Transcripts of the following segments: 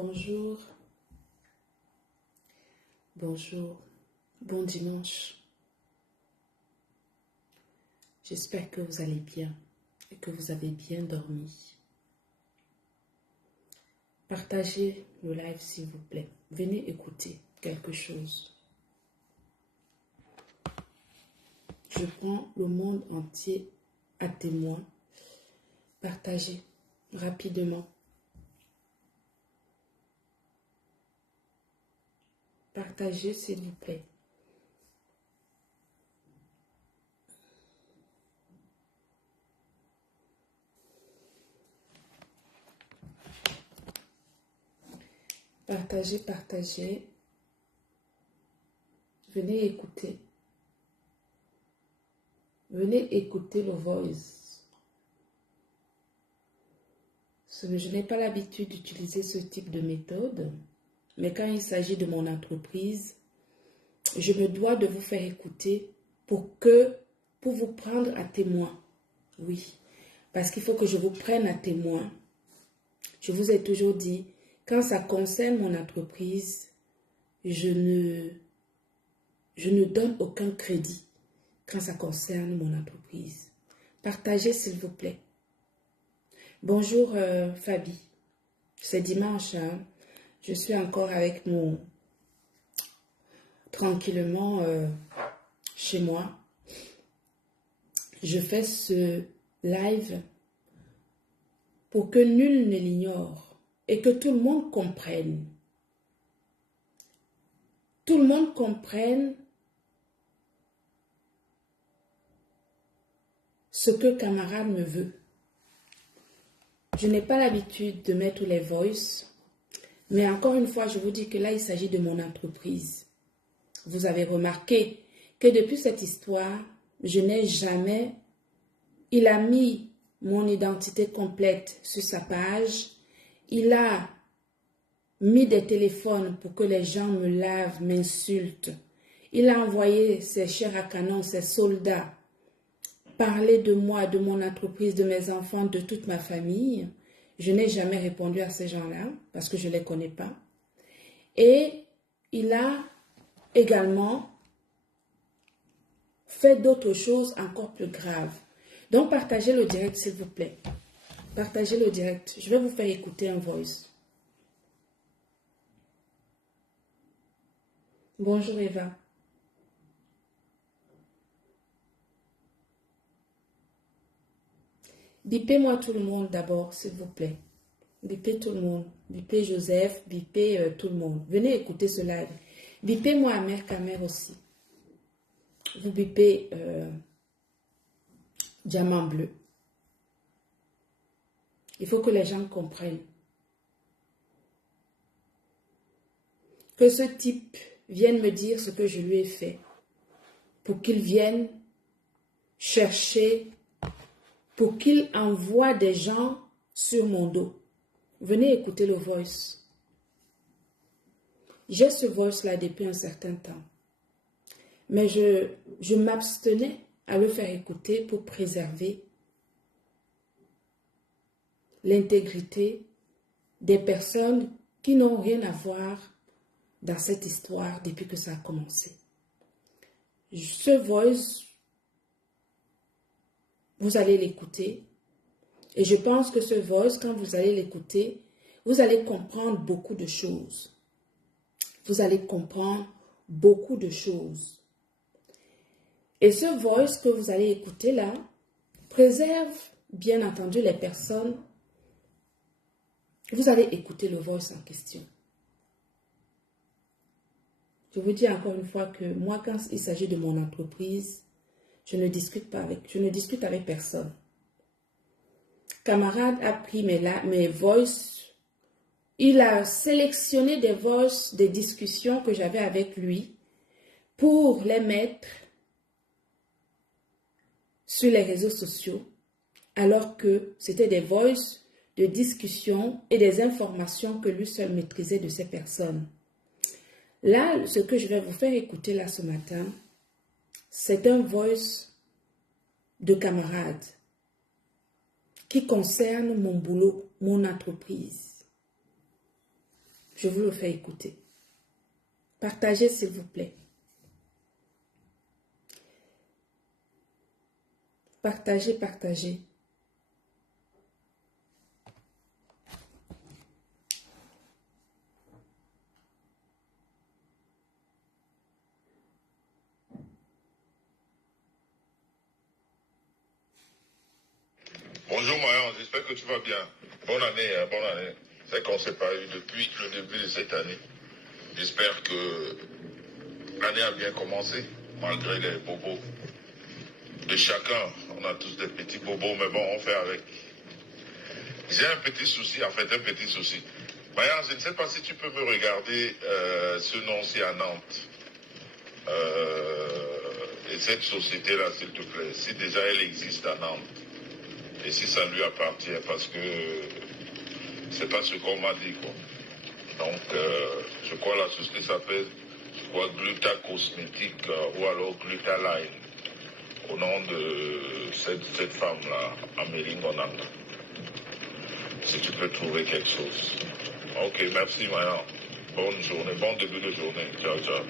Bonjour, bonjour, bon dimanche. J'espère que vous allez bien et que vous avez bien dormi. Partagez le live s'il vous plaît. Venez écouter quelque chose. Je prends le monde entier à témoin. Partagez rapidement. Partagez s'il vous plaît. Partagez, partagez. Venez écouter. Venez écouter le voice. Je n'ai pas l'habitude d'utiliser ce type de méthode, mais quand il s'agit de mon entreprise, je me dois de vous faire écouter pour vous prendre à témoin. Oui, parce qu'il faut que je vous prenne à témoin. Je vous ai toujours dit, quand ça concerne mon entreprise, je ne donne aucun crédit quand ça concerne mon entreprise. Partagez s'il vous plaît. Bonjour Fabi, c'est dimanche, hein? Je suis encore avec tranquillement chez moi. Je fais ce live pour que nul ne l'ignore et que tout le monde comprenne. Tout le monde comprenne ce que camarade me veut. Je n'ai pas l'habitude de mettre les voices, mais encore une fois, je vous dis que là, il s'agit de mon entreprise. Vous avez remarqué que depuis cette histoire, je n'ai jamais... Il a mis mon identité complète sur sa page. Il a mis des téléphones pour que les gens me lavent, m'insultent. Il a envoyé ses chairs à canon, ses soldats, parler de moi, de mon entreprise, de mes enfants, de toute ma famille. Je n'ai jamais répondu à ces gens-là parce que je ne les connais pas. Et il a également fait d'autres choses encore plus graves. Donc, partagez le direct, s'il vous plaît. Partagez le direct. Je vais vous faire écouter un voice. Bonjour Eva. Bipez-moi tout le monde d'abord, s'il vous plaît. Bipez tout le monde. Bipez Joseph, bipez tout le monde. Venez écouter ce live. Bipez-moi Amère Kamer aussi. Vous bipez Diamant Bleu. Il faut que les gens comprennent que ce type vienne me dire ce que je lui ai fait pour qu'il vienne chercher, pour qu'il envoie des gens sur mon dos. Venez écouter le voice. J'ai ce voice-là depuis un certain temps. Mais je m'abstenais à le faire écouter pour préserver l'intégrité des personnes qui n'ont rien à voir dans cette histoire depuis que ça a commencé. Ce voice, vous allez l'écouter. Et je pense que ce voice, quand vous allez l'écouter, vous allez comprendre beaucoup de choses. Vous allez comprendre beaucoup de choses. Et ce voice que vous allez écouter là, préserve bien entendu les personnes. Vous allez écouter le voice en question. Je vous dis encore une fois que moi, quand il s'agit de mon entreprise, je ne discute avec personne. Camarade a pris mes voices, il a sélectionné des voices, des discussions que j'avais avec lui pour les mettre sur les réseaux sociaux, alors que c'était des voices de discussion et des informations que lui seul maîtrisait de ces personnes. Là, ce que je vais vous faire écouter là ce matin, c'est un voice de camarade qui concerne mon boulot, mon entreprise. Je vous le fais écouter. Partagez s'il vous plaît. Partagez, partagez. Bonjour Marion, j'espère que tu vas bien. Bonne année, hein, bonne année. C'est qu'on ne s'est pas eu depuis le début de cette année. J'espère que l'année a bien commencé, malgré les bobos de chacun. On a tous des petits bobos, mais bon, on fait avec. J'ai un petit souci, en fait, un petit souci. Marion, je ne sais pas si tu peux me regarder ce nom-ci à Nantes. Et cette société-là, s'il te plaît, si déjà elle existe à Nantes. Et si ça lui appartient, parce que c'est pas ce qu'on m'a dit, quoi. Donc, je crois la société s'appelle, Gluta Cosmétique ou alors Gluta Line, au nom de cette femme-là, Amélie Gonanga. Si tu peux trouver quelque chose. Ok, merci, Maya. Bonne journée, bon début de journée. Ciao, ciao.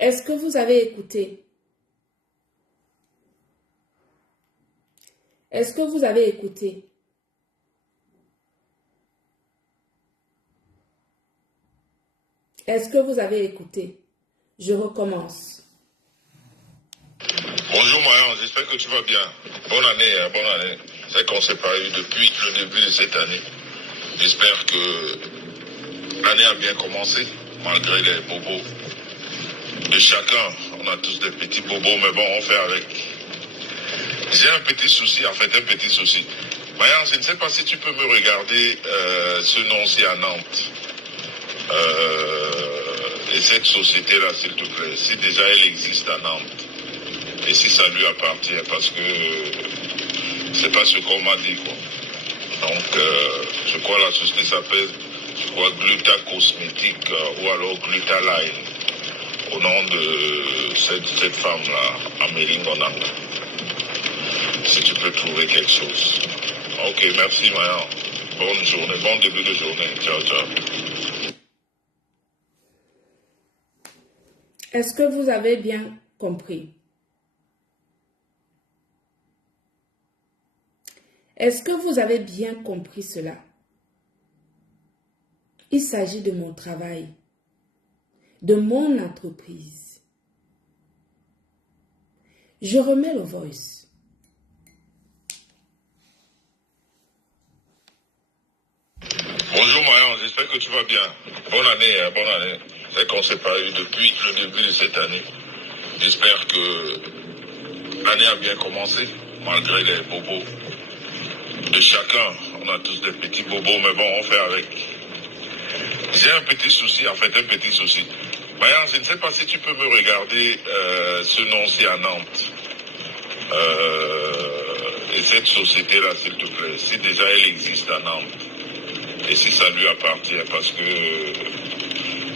Est-ce que vous avez écouté? Est-ce que vous avez écouté? Est-ce que vous avez écouté? Je recommence. Bonjour Marion, j'espère que tu vas bien. Bonne année, hein, bonne année. C'est qu'on ne s'est pas eu depuis le début de cette année. J'espère que l'année a bien commencé, malgré les bobos de chacun. On a tous des petits bobos, mais bon, on fait avec. J'ai un petit souci, en fait, un petit souci. Marion, je ne sais pas si tu peux me regarder ce nom-ci à Nantes. Et cette société-là, s'il te plaît, si déjà elle existe à Nantes. Et si ça lui appartient, parce que c'est pas ce qu'on m'a dit, quoi. Donc, je crois la société s'appelle, Gluta Cosmétique ou alors Gluta Line, au nom de cette femme-là, Amélie Gonanga. Si tu peux trouver quelque chose. Ok, merci Maya. Bonne journée, bon début de journée. Ciao, ciao. Est-ce que vous avez bien compris? Est-ce que vous avez bien compris cela? Il s'agit de mon travail, de mon entreprise. Je remets le voice. Bonjour Marion, j'espère que tu vas bien. Bonne année, hein, bonne année. C'est qu'on ne s'est pas eu depuis le début de cette année. J'espère que l'année a bien commencé, malgré les bobos de chacun. On a tous des petits bobos, mais bon, on fait avec. J'ai un petit souci, en fait, un petit souci. Marion, je ne sais pas si tu peux me regarder ce nom-ci à Nantes. Et cette société-là, s'il te plaît, si déjà elle existe à Nantes. Et si ça lui appartient, parce que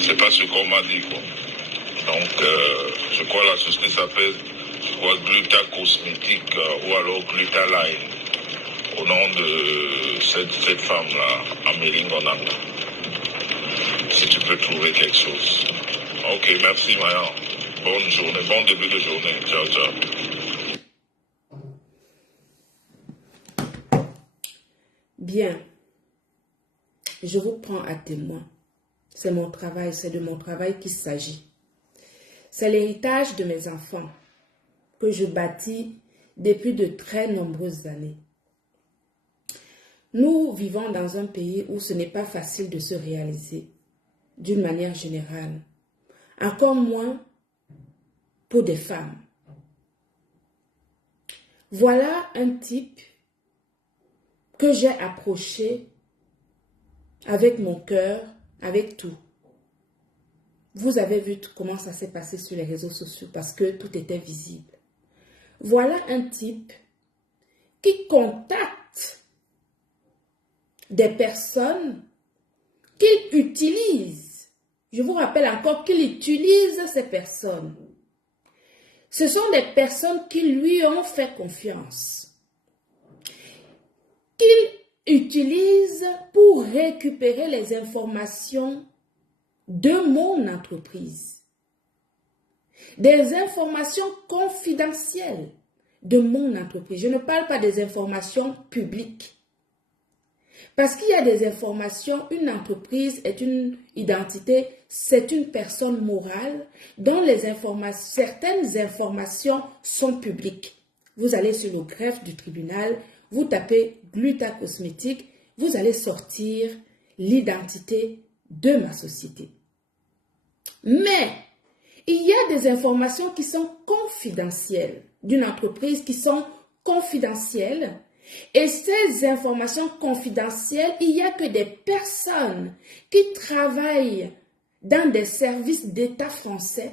c'est pas ce qu'on m'a dit, quoi. Donc, je crois la société s'appelle, Gluta Cosmétique ou alors Gluta Line, au nom de cette femme-là, Amélie Gonanga. Si tu peux trouver quelque chose. Ok, merci Maya. Bonne journée, bon début de journée. Ciao, ciao. Bien. Je vous prends à témoin. C'est mon travail, c'est de mon travail qu'il s'agit. C'est l'héritage de mes enfants que je bâtis depuis de très nombreuses années. Nous vivons dans un pays où ce n'est pas facile de se réaliser, d'une manière générale. Encore moins pour des femmes. Voilà un type que j'ai approché avec mon cœur, avec tout. Vous avez vu comment ça s'est passé sur les réseaux sociaux parce que tout était visible. Voilà un type qui contacte des personnes qu'il utilise. Je vous rappelle encore qu'il utilise ces personnes. Ce sont des personnes qui lui ont fait confiance. Qu'il utilise pour récupérer les informations de mon entreprise. Des informations confidentielles de mon entreprise. Je ne parle pas des informations publiques. Parce qu'il y a des informations, une entreprise est une identité, c'est une personne morale dont certaines informations sont publiques. Vous allez sur le greffe du tribunal, vous tapez Gluta Cosmétique, vous allez sortir l'identité de ma société. Mais il y a des informations qui sont confidentielles, d'une entreprise qui sont confidentielles. Et ces informations confidentielles, il n'y a que des personnes qui travaillent dans des services d'État français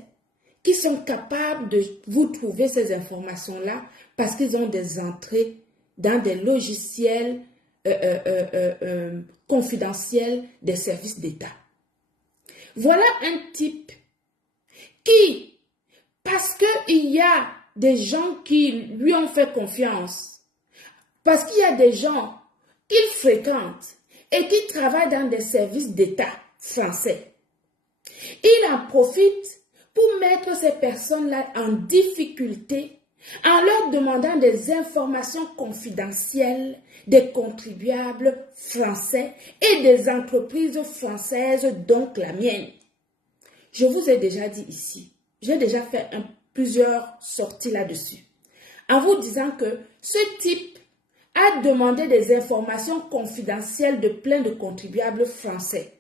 qui sont capables de vous trouver ces informations-là parce qu'ils ont des entrées dans des logiciels confidentiels des services d'État. Voilà un type qui, parce qu'il y a des gens qui lui ont fait confiance, parce qu'il y a des gens qu'il fréquente et qui travaillent dans des services d'État français, il en profite pour mettre ces personnes-là en difficulté en leur demandant des informations confidentielles des contribuables français et des entreprises françaises, donc la mienne. Je vous ai déjà dit ici, j'ai déjà fait plusieurs sorties là-dessus, en vous disant que ce type a demandé des informations confidentielles de plein de contribuables français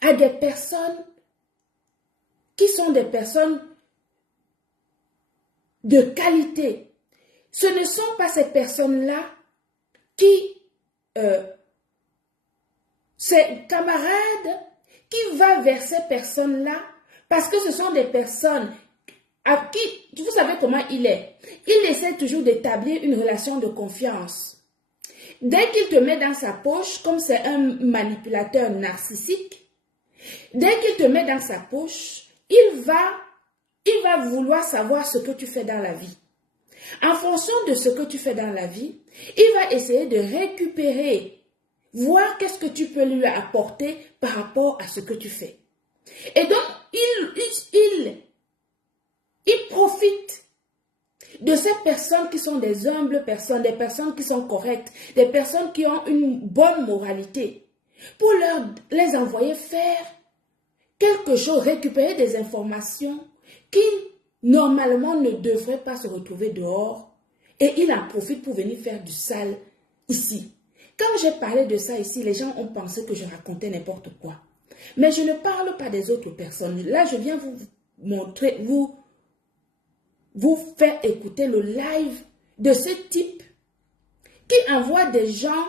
à des personnes qui sont des personnes de qualité. Ce ne sont pas ces personnes-là qui, ces camarades qui va vers ces personnes-là parce que ce sont des personnes à qui, vous savez comment il est. Il essaie toujours d'établir une relation de confiance. Dès qu'il te met dans sa poche, comme c'est un manipulateur narcissique, dès qu'il te met dans sa poche, il va vouloir savoir ce que tu fais dans la vie. En fonction de ce que tu fais dans la vie, il va essayer de récupérer, voir qu'est-ce que tu peux lui apporter par rapport à ce que tu fais. Et donc, il profite de ces personnes qui sont des humbles personnes, des personnes qui sont correctes, des personnes qui ont une bonne moralité, pour les envoyer faire quelque chose, récupérer des informations qui, normalement, ne devraient pas se retrouver dehors. Et il en profite pour venir faire du sale ici. Quand j'ai parlé de ça ici, les gens ont pensé que je racontais n'importe quoi. Mais je ne parle pas des autres personnes. Là, je viens vous montrer, vous faire écouter le live de ce type qui envoie des gens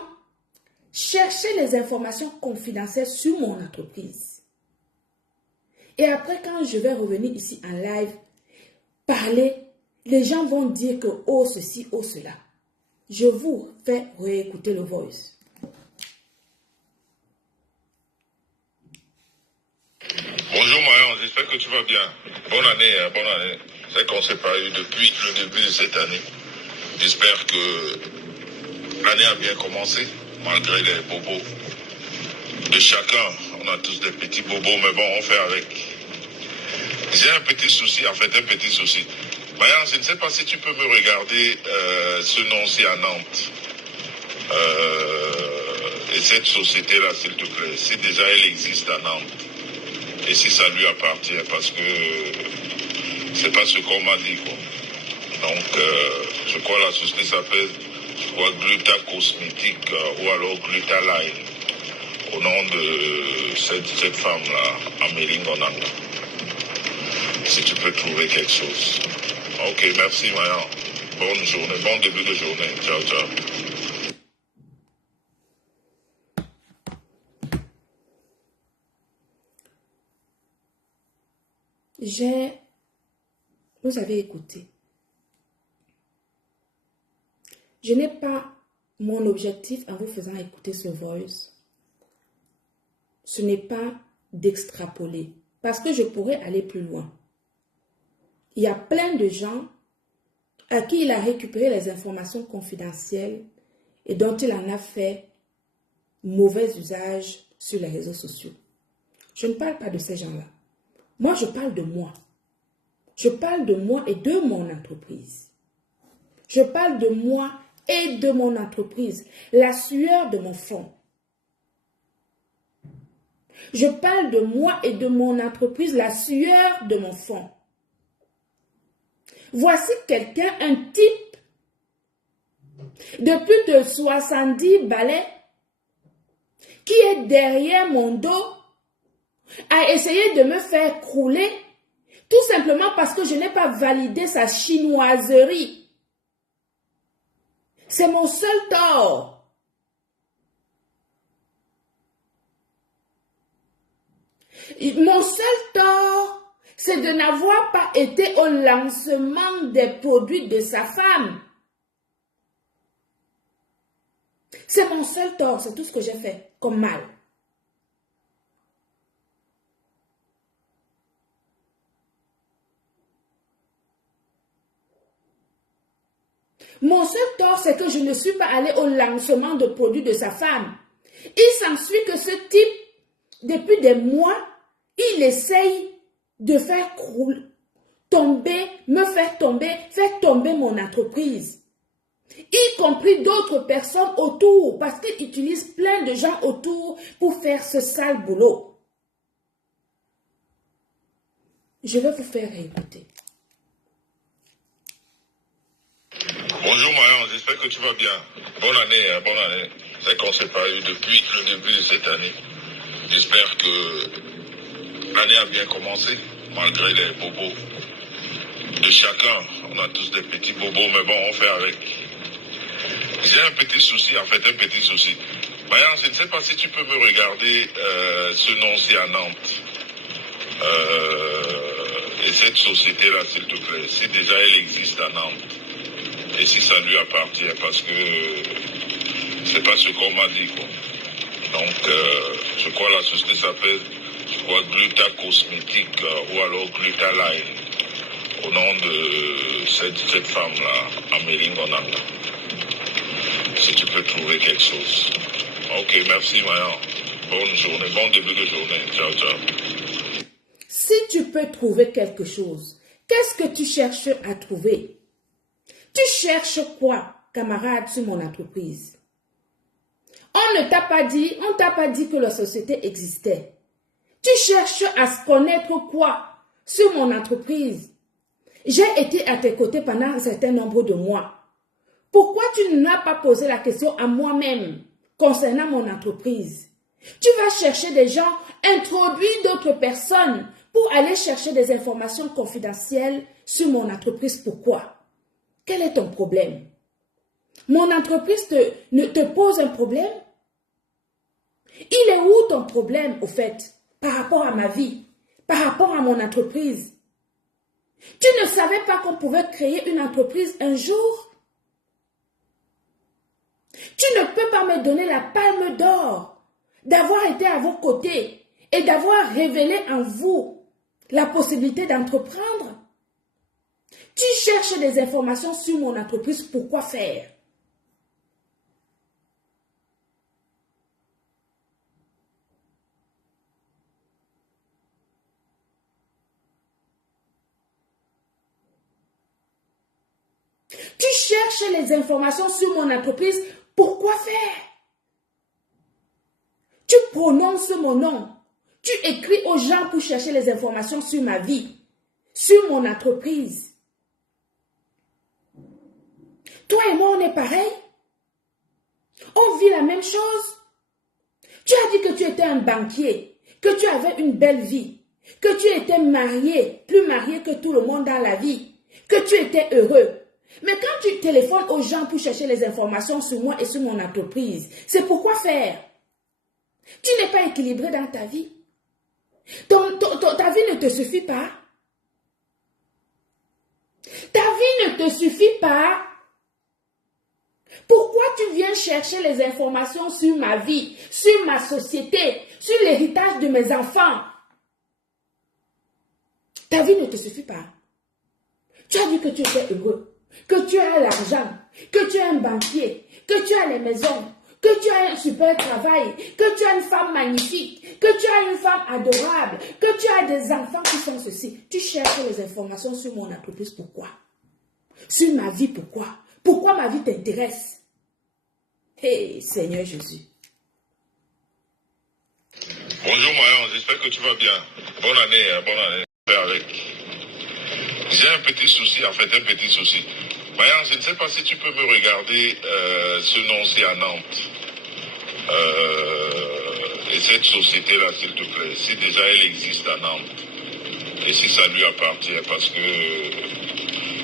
chercher les informations confidentielles sur mon entreprise. Et après, quand je vais revenir ici en live, parler, les gens vont dire que oh ceci, oh cela. Je vous fais réécouter le voice. Bonjour Marion, j'espère que tu vas bien. Bonne année, bonne année. C'est qu'on ne s'est pas eu depuis le début de cette année. J'espère que l'année a bien commencé, malgré les bobos de chacun. On a tous des petits bobos, mais bon, on fait avec. J'ai un petit souci, en fait, un petit souci. Marion, je ne sais pas si tu peux me regarder ce nom-ci à Nantes. Et cette société-là, s'il te plaît, si déjà elle existe à Nantes. Et si ça lui appartient, parce que c'est pas ce qu'on m'a dit, quoi. Donc, je crois la société s'appelle Gluta Cosmétique ou alors Gluta Line, au nom de cette femme-là, Amélie Ngonanga. Si tu peux trouver quelque chose. Ok, merci, Mayan. Bonne journée, bon début de journée. Ciao, ciao. Vous avez écouté. Je n'ai pas mon objectif en vous faisant écouter ce voice. Ce n'est pas d'extrapoler. Parce que je pourrais aller plus loin. Il y a plein de gens à qui il a récupéré les informations confidentielles et dont il en a fait mauvais usage sur les réseaux sociaux. Je ne parle pas de ces gens-là. Moi, je parle de moi. Je parle de moi et de mon entreprise. Je parle de moi et de mon entreprise, la sueur de mon front. Je parle de moi et de mon entreprise, la sueur de mon front. Voici quelqu'un, un type de plus de 70 balais qui est derrière mon dos a essayé de me faire crouler tout simplement parce que je n'ai pas validé sa chinoiserie. C'est mon seul tort. Mon seul tort, c'est de n'avoir pas été au lancement des produits de sa femme. C'est mon seul tort, c'est tout ce que j'ai fait comme mal. Mon seul tort, c'est que je ne suis pas allée au lancement de produits de sa femme. Il s'ensuit que ce type, depuis des mois, il essaye de faire tomber, me faire tomber mon entreprise. Y compris d'autres personnes autour, parce qu'il utilise plein de gens autour pour faire ce sale boulot. Je vais vous faire écouter. Bonjour Marion, j'espère que tu vas bien. Bonne année, hein, bonne année. C'est qu'on ne s'est pas eu depuis le début de cette année. J'espère que l'année a bien commencé, malgré les bobos de chacun. On a tous des petits bobos, mais bon, on fait avec. J'ai un petit souci, en fait, un petit souci. Marion, je ne sais pas si tu peux me regarder ce nom-ci à Nantes. Et cette société-là, s'il te plaît, si déjà elle existe à Nantes. Et si ça lui appartient, parce que c'est pas ce qu'on m'a dit, quoi. Donc, je crois la société s'appelle, Gluta Cosmétique ou alors Gluta Line, au nom de cette femme-là, Amélie Ngonanga. Si tu peux trouver quelque chose. Ok, merci, Marion. Bonne journée, bon début de journée. Ciao, ciao. Si tu peux trouver quelque chose, qu'est-ce que tu cherches à trouver? Tu cherches quoi, camarade, sur mon entreprise? On ne t'a pas dit, que la société existait. Tu cherches à se connaître quoi sur mon entreprise? J'ai été à tes côtés pendant un certain nombre de mois. Pourquoi tu n'as pas posé la question à moi-même concernant mon entreprise? Tu vas chercher des gens, introduire d'autres personnes pour aller chercher des informations confidentielles sur mon entreprise. Pourquoi? Quel est ton problème? Mon entreprise te pose un problème? Il est où ton problème, au fait, par rapport à ma vie, par rapport à mon entreprise? Tu ne savais pas qu'on pouvait créer une entreprise un jour? Tu ne peux pas me donner la palme d'or d'avoir été à vos côtés et d'avoir révélé en vous la possibilité d'entreprendre? Tu cherches des informations sur mon entreprise, pourquoi faire? Tu cherches les informations sur mon entreprise, pourquoi faire? Tu prononces mon nom. Tu écris aux gens pour chercher les informations sur ma vie, sur mon entreprise. Toi et moi, on est pareil. On vit la même chose. Tu as dit que tu étais un banquier, que tu avais une belle vie, que tu étais marié, plus marié que tout le monde dans la vie, que tu étais heureux. Mais quand tu téléphones aux gens pour chercher les informations sur moi et sur mon entreprise, c'est pourquoi faire? Tu n'es pas équilibré dans ta vie. Ta vie ne te suffit pas. Ta vie ne te suffit pas. Pourquoi tu viens chercher les informations sur ma vie, sur ma société, sur l'héritage de mes enfants? Ta vie ne te suffit pas. Tu as dit que tu étais heureux, que tu as l'argent, que tu es un banquier, que tu as les maisons, que tu as un super travail, que tu as une femme magnifique, que tu as une femme adorable, que tu as des enfants qui sont ceci. Tu cherches les informations sur mon entreprise, pourquoi? Sur ma vie, pourquoi? Pourquoi ma vie t'intéresse? Hey, Seigneur Jésus. Bonjour Mayan, j'espère que tu vas bien. Bonne année, bonne année. Avec. J'ai un petit souci, en fait, un petit souci. Mayan, je ne sais pas si tu peux me regarder ce nom-ci à Nantes. Et cette société-là, s'il te plaît, si déjà elle existe à Nantes, et si ça lui appartient, parce que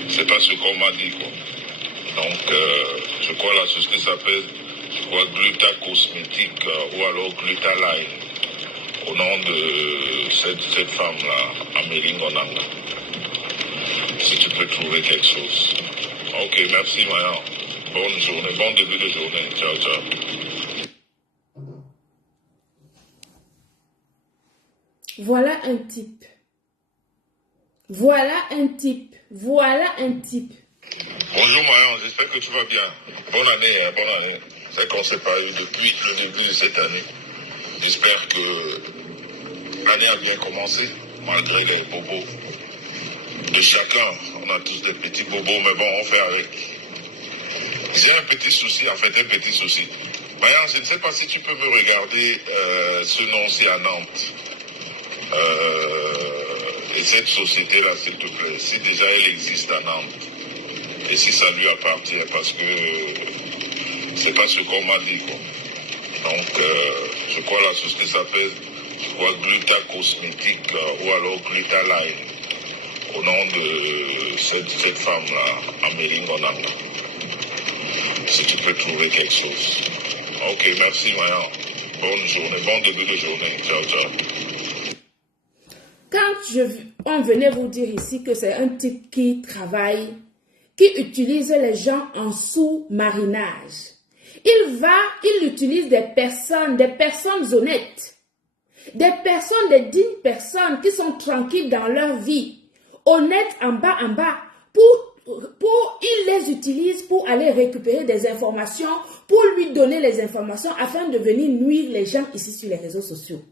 c'est pas ce qu'on m'a dit, quoi. Donc, je crois la société s'appelle, Gluta Cosmétique ou alors Gluta Line, au nom de cette femme-là, Amélie Ngonanga. Si tu peux trouver quelque chose. Ok, merci Mayan. Bonne journée, bon début de journée. Ciao, ciao. Voilà un type. Voilà un type. Voilà un type. Bonjour Mayan, j'espère que tu vas bien. Bonne année, bonne année. C'est qu'on ne s'est pas eu depuis le début de cette année. J'espère que l'année a bien commencé, malgré les bobos de chacun. On a tous des petits bobos, mais bon, on fait avec. J'ai un petit souci, en fait, un petit souci. Mayan, je ne sais pas si tu peux me regarder ce nom-ci à Nantes. Et cette société-là, s'il te plaît, si déjà elle existe à Nantes, et si ça lui appartient, parce que c'est pas ce qu'on m'a dit, quoi. Donc, je crois la société s'appelle, Gluta Cosmétique ou alors Gluta Line, au nom de cette femme-là, Amélie Ngonanga. Si tu peux trouver quelque chose. Ok, merci Mayan. Bonne journée, bon début de journée. Ciao, ciao. Quand on venait vous dire ici que c'est un type qui travaille, qui utilise les gens en sous-marinage, il utilise des personnes honnêtes, des dignes personnes qui sont tranquilles dans leur vie, honnêtes en bas, il les utilise pour aller récupérer des informations, pour lui donner les informations afin de venir nuire les gens ici sur les réseaux sociaux.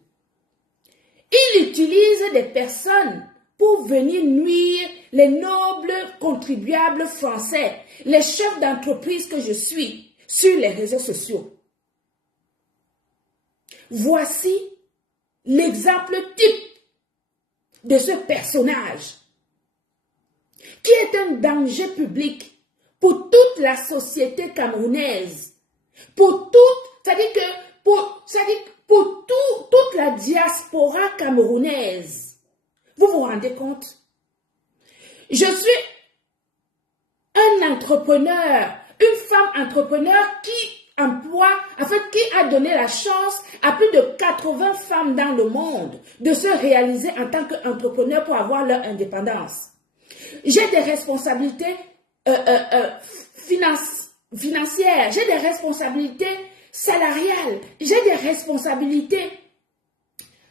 Il utilise des personnes pour venir nuire les nobles contribuables français, les chefs d'entreprise que je suis sur les réseaux sociaux. Voici l'exemple type de ce personnage qui est un danger public pour toute la société camerounaise, pour toute la diaspora camerounaise. Vous vous rendez compte? Je suis un entrepreneur, une femme entrepreneur qui a donné la chance à plus de 80 femmes dans le monde de se réaliser en tant qu'entrepreneur pour avoir leur indépendance. J'ai des responsabilités financières, j'ai des responsabilités salariales, j'ai des responsabilités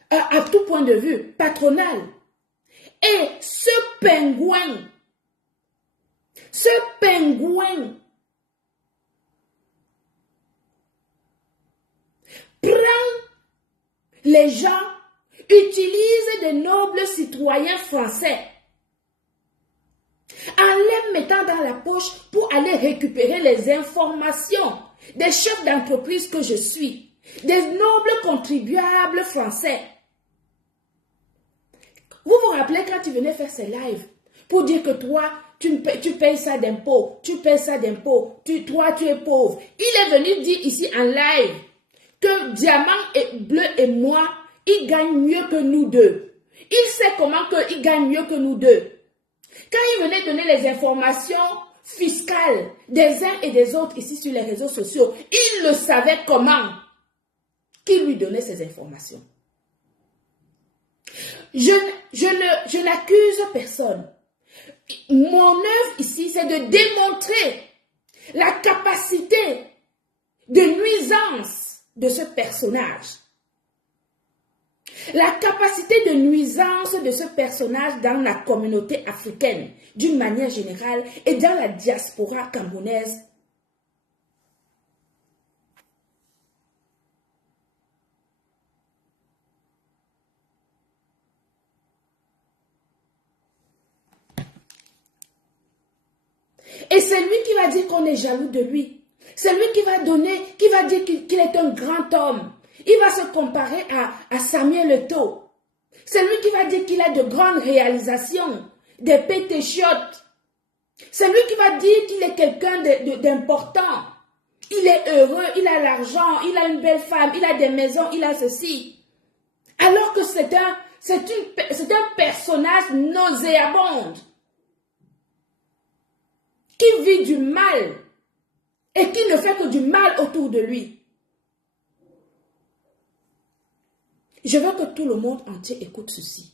à tout point de vue patronal. Et ce pingouin prend les gens, utilise de nobles citoyens français en les mettant dans la poche pour aller récupérer les informations des chefs d'entreprise que je suis, des nobles contribuables français. Vous vous rappelez quand tu venais faire ces lives pour dire que toi, tu payes ça d'impôts, toi tu es pauvre. Il est venu dire ici en live que Diamant et Bleu et moi, ils gagnent mieux que nous deux. Il sait comment il gagne mieux que nous deux. Quand il venait donner les informations fiscales des uns et des autres ici sur les réseaux sociaux, il le savait comment. Qui lui donnait ces informations? Je n'accuse personne. Mon œuvre ici, c'est de démontrer la capacité de nuisance de ce personnage. La capacité de nuisance de ce personnage dans la communauté africaine, d'une manière générale, et dans la diaspora camerounaise. Et c'est lui qui va dire qu'on est jaloux de lui. C'est lui qui va donner, qui va dire qu'il est un grand homme. Il va se comparer à Samuel Eto'o. C'est lui qui va dire qu'il a de grandes réalisations, des pétéchiotes. C'est lui qui va dire qu'il est quelqu'un d'important. Il est heureux, il a l'argent, il a une belle femme, il a des maisons, il a ceci. Alors que c'est un personnage nauséabond qui vit du mal et qui ne fait que du mal autour de lui. Je veux que tout le monde entier écoute ceci.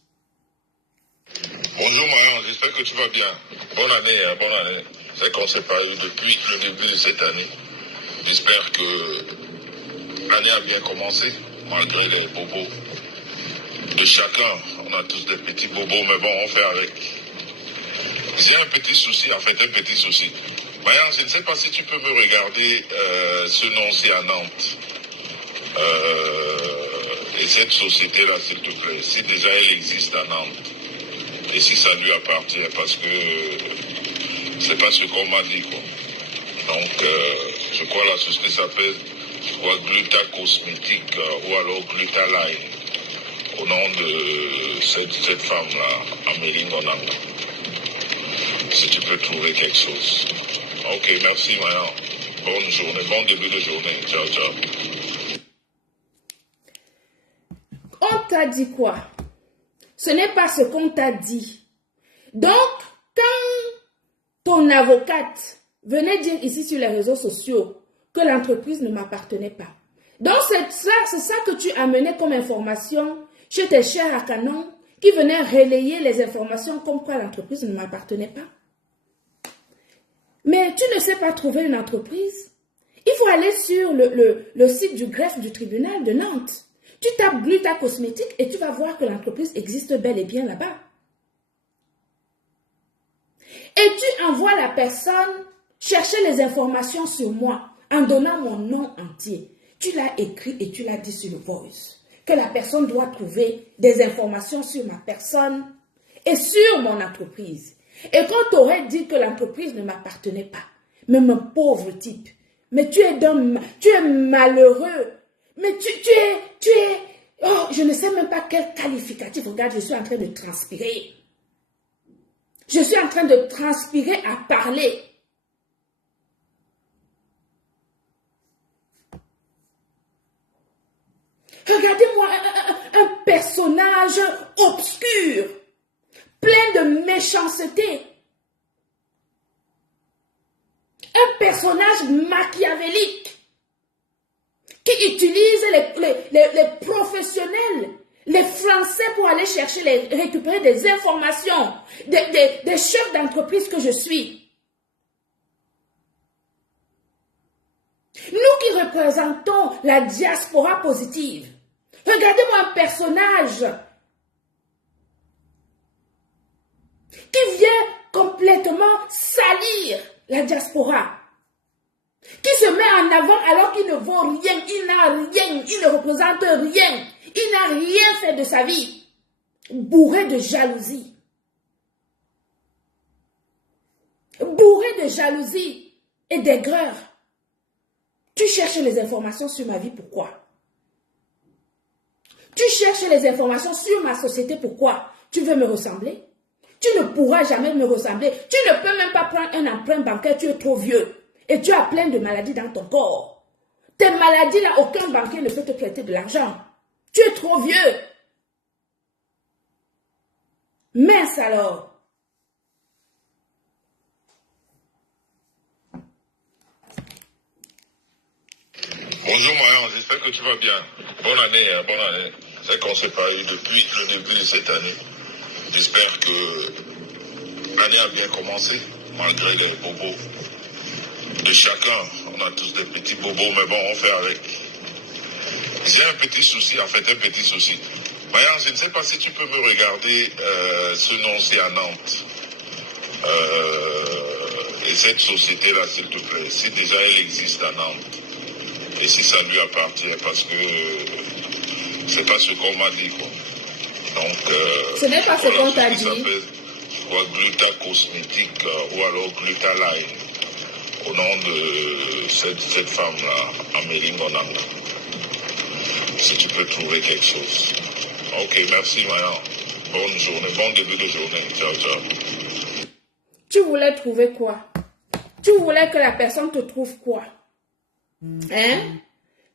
Bonjour Marion, j'espère que tu vas bien. Bonne année, hein, bonne année. C'est qu'on s'est parlé depuis le début de cette année. J'espère que l'année a bien commencé, malgré les bobos de chacun. On a tous des petits bobos, mais bon, on fait avec. J'ai un petit souci, en fait, un petit souci. Marion, je ne sais pas si tu peux me regarder ce nom-ci à Nantes. Et cette société-là, s'il te plaît, si déjà elle existe à Nantes, et si ça lui appartient, parce que c'est pas ce qu'on m'a dit, quoi. Donc, je crois la société s'appelle Gluta Cosmétique ou alors Gluta Line, au nom de cette femme-là, Amélie Ngonanga. Si tu peux trouver quelque chose. Ok, merci, Marion. Bonne journée, bon début de journée. Ciao, ciao. On t'a dit quoi? Ce n'est pas ce qu'on t'a dit. Donc, quand ton avocate venait dire ici sur les réseaux sociaux que l'entreprise ne m'appartenait pas, donc c'est ça que tu amenais comme information chez tes chers à Canon qui venaient relayer les informations comme quoi l'entreprise ne m'appartenait pas. Mais tu ne sais pas trouver une entreprise. Il faut aller sur le site du greffe du tribunal de Nantes. Tu tapes Gluta Cosmétique et tu vas voir que l'entreprise existe bel et bien là-bas. Et tu envoies la personne chercher les informations sur moi en donnant mon nom entier. Tu l'as écrit et tu l'as dit sur le voice. Que la personne doit trouver des informations sur ma personne et sur mon entreprise. Et quand tu aurais dit que l'entreprise ne m'appartenait pas, mais mon pauvre type, mais tu es malheureux. Mais tu es, oh, je ne sais même pas quel qualificatif. Regarde, je suis en train de transpirer. Je suis en train de transpirer à parler. Regardez-moi un personnage obscur, plein de méchanceté. Un personnage machiavélique qui utilise les professionnels, les Français pour aller chercher, récupérer des informations des chefs d'entreprise que je suis. Nous qui représentons la diaspora positive, regardez-moi un personnage qui vient complètement salir la diaspora, qui se met en avant alors qu'il ne vaut rien, il n'a rien, il ne représente rien, il n'a rien fait de sa vie, bourré de jalousie. Bourré de jalousie et d'aigreur. Tu cherches les informations sur ma vie, pourquoi? Tu cherches les informations sur ma société, pourquoi? Tu veux me ressembler? Tu ne pourras jamais me ressembler. Tu ne peux même pas prendre un emprunt bancaire, tu es trop vieux. Et tu as plein de maladies dans ton corps. Tes maladies-là, aucun banquier ne peut te prêter de l'argent. Tu es trop vieux. Mince alors. Bonjour Marion, j'espère que tu vas bien. Bonne année, hein, bonne année. C'est qu'on s'est parlé depuis le début de cette année. J'espère que l'année a bien commencé, malgré les bobos de chacun. On a tous des petits bobos, mais bon, on fait avec. J'ai un petit souci, en fait, un petit souci. Marion, je ne sais pas si tu peux me regarder ce nom-ci à Nantes. Et cette société-là, s'il te plaît, si déjà elle existe à Nantes, et si ça lui appartient, parce que c'est pas ce qu'on m'a dit, quoi. Donc, ce n'est pas ce qu'on t'a dit. Ça s'appelle Gluta Cosmétique ou alors Gluta Line. au nom de cette femme-là, Amélie Ngonanga. Si tu peux trouver quelque chose. Ok, merci Mayan. Bonne journée, bon début de journée. Ciao, ciao. Tu voulais trouver quoi? Tu voulais que la personne te trouve quoi? Hein?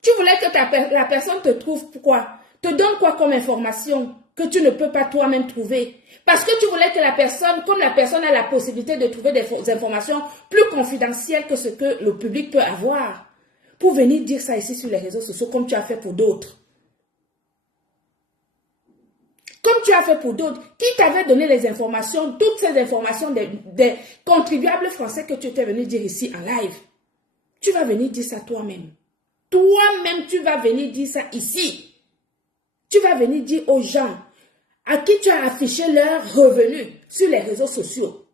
Tu voulais que la personne te trouve quoi? Te donne quoi comme information que tu ne peux pas toi-même trouver? Parce que tu voulais que la personne, comme la personne a la possibilité de trouver des informations plus confidentielles que ce que le public peut avoir, pour venir dire ça ici sur les réseaux sociaux comme tu as fait pour d'autres. Comme tu as fait pour d'autres, qui t'avait donné les informations, toutes ces informations des contribuables français que tu étais venu dire ici en live. Tu vas venir dire ça toi-même. Toi-même, tu vas venir dire ça ici. Tu vas venir dire aux gens à qui tu as affiché leurs revenus sur les réseaux sociaux.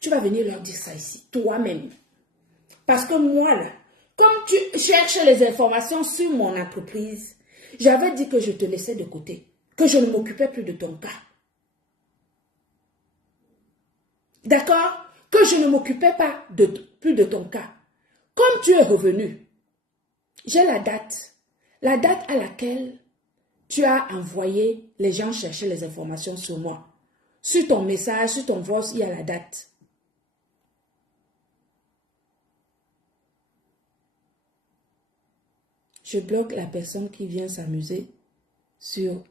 Tu vas venir leur dire ça ici, toi-même. Parce que moi, là, comme tu cherches les informations sur mon entreprise, j'avais dit que je te laissais de côté, que je ne m'occupais plus de ton cas. D'accord? Que je ne m'occupais pas plus de ton cas. Comme tu es revenu, j'ai la date à laquelle tu as envoyé les gens chercher les informations sur moi. Sur ton message, sur ton voice, il y a la date. Je bloque la personne qui vient s'amuser sur...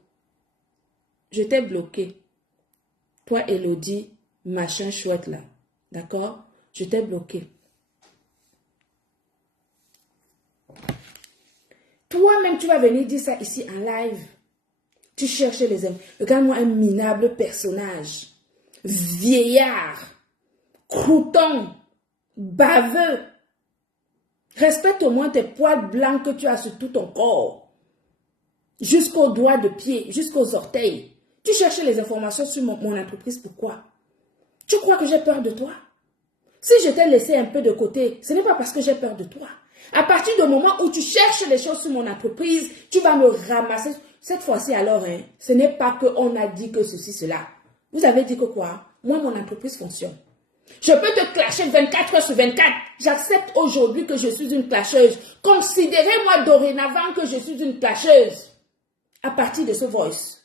Je t'ai bloqué. Toi, Elodie, machin chouette là. D'accord? Je t'ai bloqué. Toi-même, tu vas venir dire ça ici en live. Tu cherches les hommes. Regarde-moi un minable personnage. Vieillard. Crouton. Baveux. Respecte au moins tes poils blancs que tu as sur tout ton corps. Jusqu'aux doigts de pied, jusqu'aux orteils. Tu cherches les informations sur mon entreprise. Pourquoi? Tu crois que j'ai peur de toi? Si je t'ai laissé un peu de côté, ce n'est pas parce que j'ai peur de toi. À partir du moment où tu cherches les choses sur mon entreprise, tu vas me ramasser. Cette fois-ci alors, hein, ce n'est pas qu'on a dit que ceci, cela. Vous avez dit que quoi? Moi, mon entreprise fonctionne. Je peux te clasher 24 heures sur 24. J'accepte aujourd'hui que je suis une clasheuse. Considérez-moi dorénavant que je suis une clasheuse. À partir de ce voice.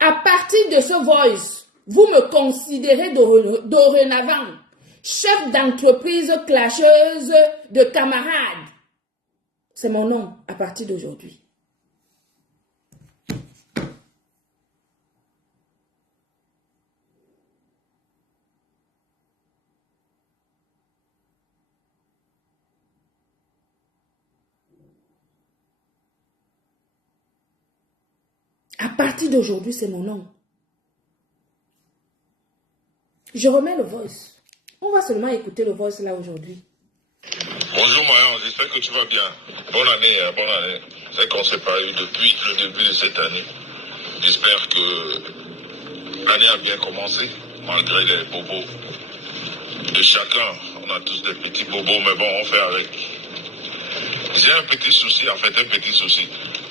À partir de ce voice, vous me considérez dorénavant chef d'entreprise clasheuse de camarades. C'est mon nom à partir d'aujourd'hui. À partir d'aujourd'hui, c'est mon nom. Je remets le voice. On va seulement écouter le voice là aujourd'hui. Bonjour Mayan, j'espère que tu vas bien. Bonne année, bonne année. C'est qu'on ne s'est pas eu depuis le début de cette année. J'espère que l'année a bien commencé, malgré les bobos de chacun. On a tous des petits bobos, mais bon, on fait avec. J'ai un petit souci, en fait, un petit souci.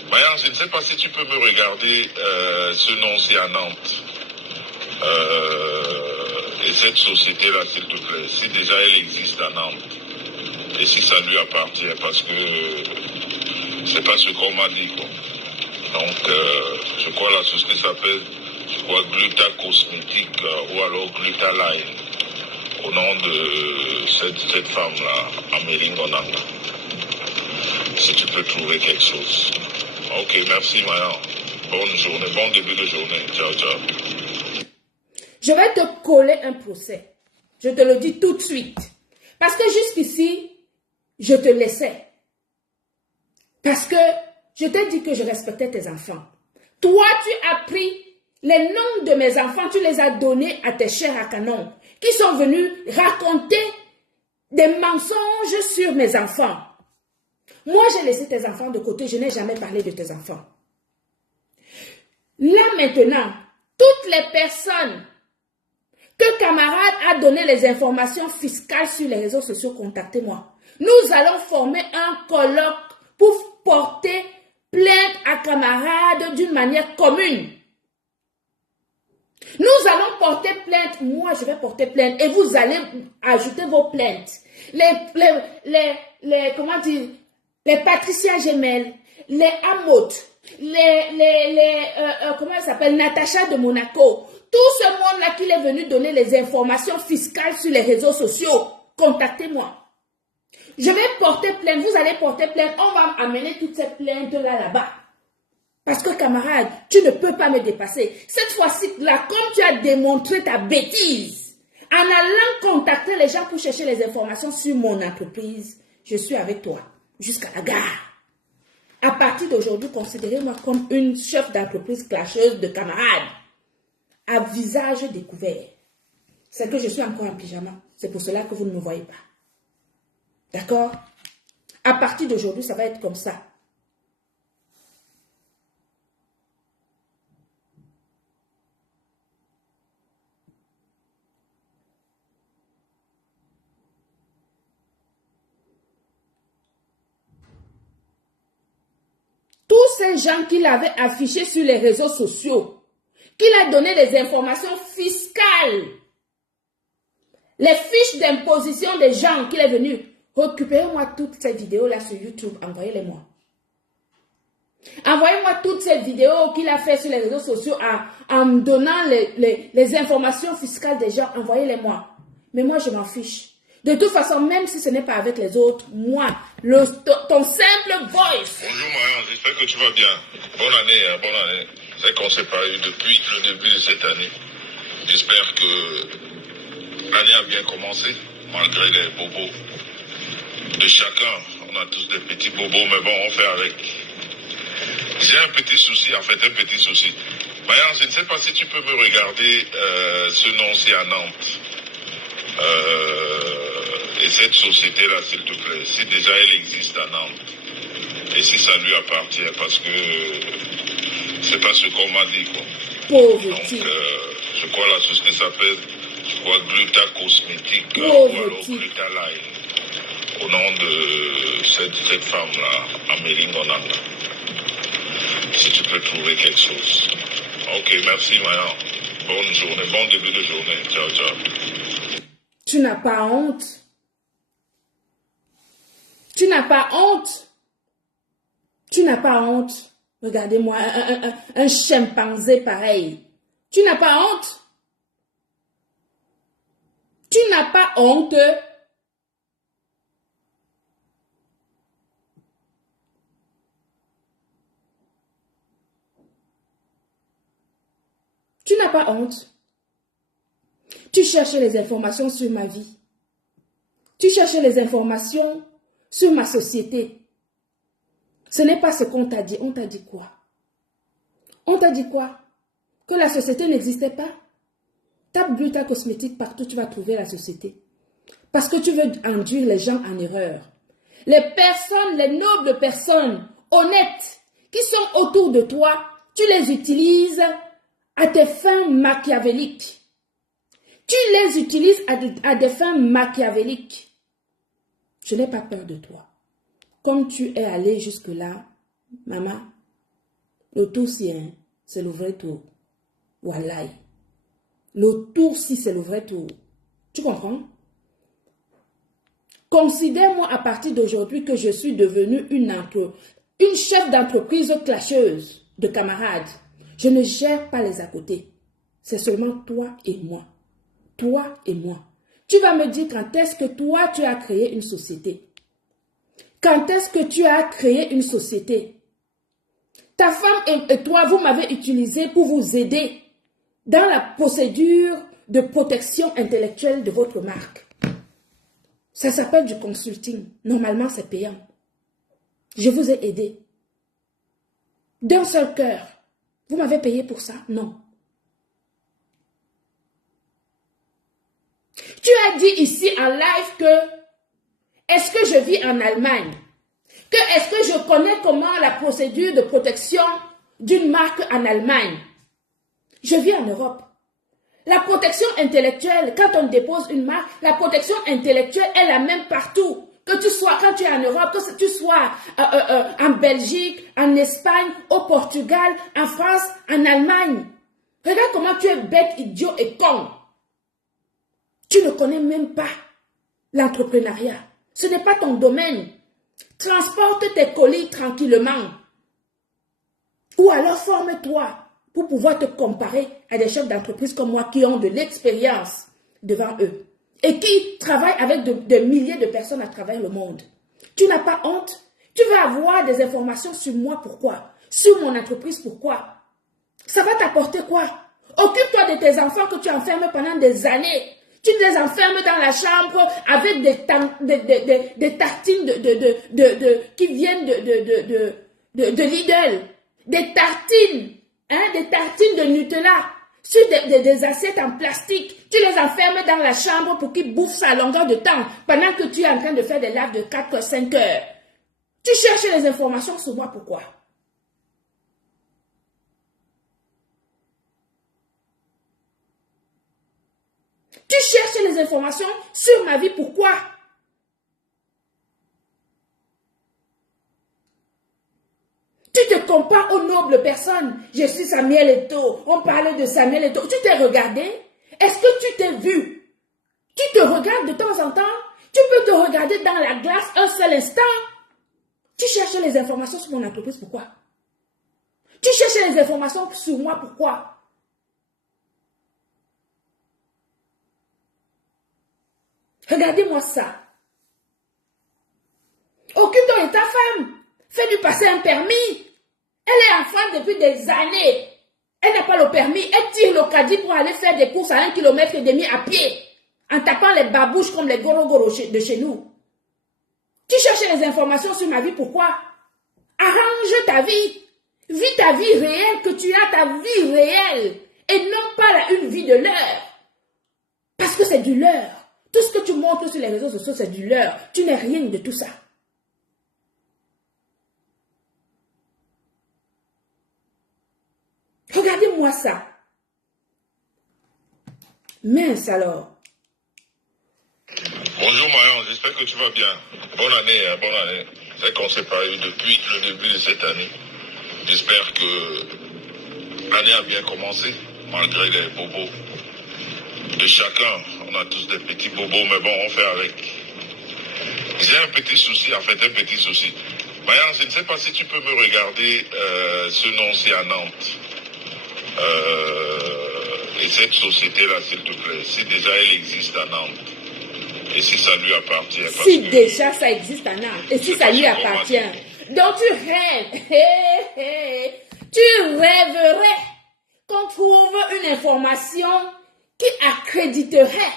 Mayan, je ne sais pas si tu peux me regarder ce nom-ci à Nantes. Et cette société-là, s'il te plaît, si déjà elle existe à Nantes, et si ça lui appartient, parce que c'est pas ce qu'on m'a dit, quoi. Donc, je crois la société s'appelle, Gluta Cosmétique ou alors Gluta Line, au nom de cette femme-là, Amélie Ngonanga. Si tu peux trouver quelque chose. Ok, merci Mayan. Bonne journée, bon début de journée. Ciao, ciao. Je vais te coller un procès. Je te le dis tout de suite. Parce que jusqu'ici, je te laissais. Parce que je t'ai dit que je respectais tes enfants. Toi, tu as pris les noms de mes enfants, tu les as donnés à tes chers à canon, qui sont venus raconter des mensonges sur mes enfants. Moi, j'ai laissé tes enfants de côté, je n'ai jamais parlé de tes enfants. Là maintenant, toutes les personnes Que camarade a donné les informations fiscales sur les réseaux sociaux, contactez-moi. Nous allons former un colloque pour porter plainte à camarade d'une manière commune. Nous allons porter plainte, moi je vais porter plainte et vous allez ajouter vos plaintes. Comment dire, les Patricia Gemel, les Amot, comment elle s'appelle, Natacha de Monaco, tout ce monde-là qui est venu donner les informations fiscales sur les réseaux sociaux, contactez-moi. Je vais porter plainte, vous allez porter plainte, on va amener toutes ces plaintes-là là-bas. Parce que camarade, tu ne peux pas me dépasser. Cette fois-ci-là, comme tu as démontré ta bêtise, en allant contacter les gens pour chercher les informations sur mon entreprise, je suis avec toi jusqu'à la gare. À partir d'aujourd'hui, considérez-moi comme une chef d'entreprise clasheuse de camarades, à visage découvert. C'est que je suis encore en pyjama. C'est pour cela que vous ne me voyez pas. D'accord? À partir d'aujourd'hui, ça va être comme ça. Tous ces gens qu'il avait affichés sur les réseaux sociaux, qu'il a donné les informations fiscales, les fiches d'imposition des gens qu'il est venu, récupérez-moi toutes ces vidéos-là sur YouTube, envoyez-les-moi. Envoyez-moi toutes ces vidéos qu'il a fait sur les réseaux sociaux en me donnant les informations fiscales des gens, envoyez-les-moi. Mais moi, je m'en fiche. De toute façon, même si ce n'est pas avec les autres, moi, ton simple voice. Bonjour Marianne, j'espère que tu vas bien. Bonne année, hein, bonne année. C'est qu'on s'est pas eu depuis le début de cette année. J'espère que l'année a bien commencé, malgré les bobos de chacun. On a tous des petits bobos, mais bon, on fait avec. J'ai un petit souci, en fait, un petit souci. Marianne, je ne sais pas si tu peux me regarder ce nom-ci à Nantes. Et cette société-là, s'il te plaît, si déjà elle existe à Nantes, et si ça lui appartient, parce que c'est pas ce qu'on m'a dit, quoi. Pauvre Donc, type. je crois la société s'appelle, je crois, Gluta Cosmétique, ou Pauvre alors type. Gluta Line, au nom de cette femme-là, Amélie Onanga. Si tu peux trouver quelque chose. Ok, merci, Maya. Bonne journée, bon début de journée. Ciao, ciao. Tu n'as pas honte. Tu n'as pas honte. Tu n'as pas honte. Regardez-moi, un chimpanzé pareil. Tu n'as pas honte. Tu n'as pas honte. Tu n'as pas honte. Tu cherches les informations sur ma vie. Tu cherches les informations sur ma société. Ce n'est pas ce qu'on t'a dit. On t'a dit quoi? On t'a dit quoi? Que la société n'existait pas? Tape Gluta Cosmétique partout, tu vas trouver la société. Parce que tu veux induire les gens en erreur. Les personnes, les nobles personnes honnêtes qui sont autour de toi, tu les utilises à tes fins machiavéliques. Tu les utilises à des fins machiavéliques. Je n'ai pas peur de toi. Comme tu es allé jusque-là, maman, le tour si c'est le vrai tour. Wallahi. Le tour si c'est le vrai tour. Tu comprends? Considère-moi à partir d'aujourd'hui que je suis devenue une chef d'entreprise clasheuse de camarades. Je ne gère pas les à côté. C'est seulement toi et moi. Toi et moi. Tu vas me dire quand est-ce que toi, tu as créé une société. Quand est-ce que tu as créé une société? Ta femme et toi, vous m'avez utilisé pour vous aider dans la procédure de protection intellectuelle de votre marque. Ça s'appelle du consulting. Normalement, c'est payant. Je vous ai aidé. D'un seul cœur. Vous m'avez payé pour ça? Non. Tu as dit ici en live que est-ce que je vis en Allemagne? Que est-ce que je connais comment la procédure de protection d'une marque en Allemagne? Je vis en Europe. La protection intellectuelle, quand on dépose une marque, la protection intellectuelle est la même partout. Que tu sois, quand tu es en Europe, que tu sois en Belgique, en Espagne, au Portugal, en France, en Allemagne. Regarde comment tu es bête, idiot et con. Tu ne connais même pas l'entrepreneuriat. Ce n'est pas ton domaine. Transporte tes colis tranquillement. Ou alors forme-toi pour pouvoir te comparer à des chefs d'entreprise comme moi qui ont de l'expérience devant eux et qui travaillent avec des milliers de personnes à travers le monde. Tu n'as pas honte? Tu veux avoir des informations sur moi, pourquoi? Sur mon entreprise, pourquoi? Ça va t'apporter quoi? Occupe-toi de tes enfants que tu enfermes pendant des années. Tu les enfermes dans la chambre avec des tartines qui viennent de Lidl. Des tartines de Nutella sur des assiettes en plastique. Tu les enfermes dans la chambre pour qu'ils bouffent ça à longueur de temps pendant que tu es en train de faire des lives de 4-5 heures. Tu cherches les informations sur moi, pourquoi? Tu cherches les informations sur ma vie, pourquoi? Tu te compares aux nobles personnes. Je suis Samuel Eto'o. On parle de Samuel Eto'o. Tu t'es regardé? Est-ce que tu t'es vu? Tu te regardes de temps en temps? Tu peux te regarder dans la glace un seul instant? Tu cherches les informations sur mon entreprise, pourquoi? Tu cherches les informations sur moi, pourquoi? Regardez-moi ça. Occupe-toi de ta femme. Fais-lui passer un permis. Elle est enceinte depuis des années. Elle n'a pas le permis. Elle tire le caddie pour aller faire des courses à 1,5 km à pied. En tapant les babouches comme les goro de chez nous. Tu cherches les informations sur ma vie, pourquoi? Arrange ta vie. Vis ta vie réelle, que tu as ta vie réelle. Et non pas une vie de leurre. Parce que c'est du leurre. Tout ce que tu montres sur les réseaux sociaux, c'est du leurre. Tu n'es rien de tout ça. Regardez-moi ça. Mince alors. Bonjour Marion, j'espère que tu vas bien. Bonne année, hein, bonne année. C'est qu'on s'est parlé depuis le début de cette année. J'espère que l'année a bien commencé, malgré les bobos de chacun. On a tous des petits bobos, mais bon, on fait avec. J'ai un petit souci, en fait, un petit souci. Marion, je ne sais pas si tu peux me regarder ce nom-ci à Nantes. Et cette société-là, s'il te plaît, si déjà elle existe à Nantes, et si ça lui appartient. Si déjà ça existe à Nantes, et si ça lui appartient. Donc tu rêves, tu rêverais qu'on trouve une information qui accréditerait,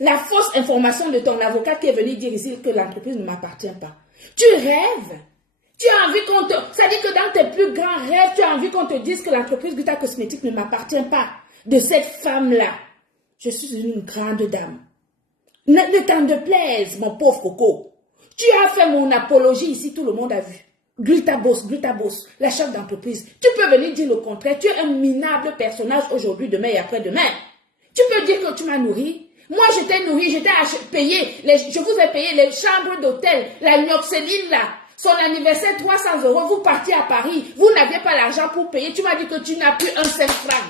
la fausse information de ton avocat qui est venu dire ici que l'entreprise ne m'appartient pas. Tu rêves. Tu as envie qu'on te... Ça dit que dans tes plus grands rêves, tu as envie qu'on te dise que l'entreprise Gluta Cosmétique ne m'appartient pas. De cette femme-là. Je suis une grande dame. Ne t'en déplaise, mon pauvre Coco. Tu as fait mon apologie ici, tout le monde a vu. Gluta Boss, la chef d'entreprise. Tu peux venir dire le contraire. Tu es un minable personnage aujourd'hui, demain et après-demain. Tu peux dire que tu m'as nourri. Moi, je t'ai nourri, je vous ai payé les chambres d'hôtel, la Nioxéline là. Son anniversaire, 300 €, vous partiez à Paris, vous n'aviez pas l'argent pour payer, tu m'as dit que tu n'as plus un seul franc.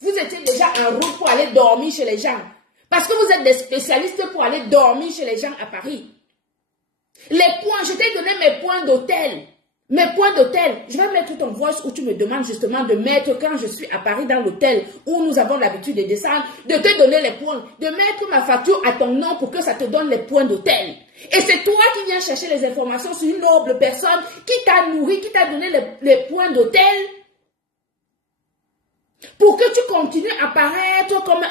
Vous étiez déjà en route pour aller dormir chez les gens. Parce que vous êtes des spécialistes pour aller dormir chez les gens à Paris. Les points, je t'ai donné mes points d'hôtel. Mes points d'hôtel, je vais mettre ton voice où tu me demandes justement de mettre, quand je suis à Paris dans l'hôtel, où nous avons l'habitude de descendre, de te donner les points, de mettre ma facture à ton nom pour que ça te donne les points d'hôtel. Et c'est toi qui viens chercher les informations sur une noble personne qui t'a nourri, qui t'a donné les points d'hôtel pour que tu continues à apparaître comme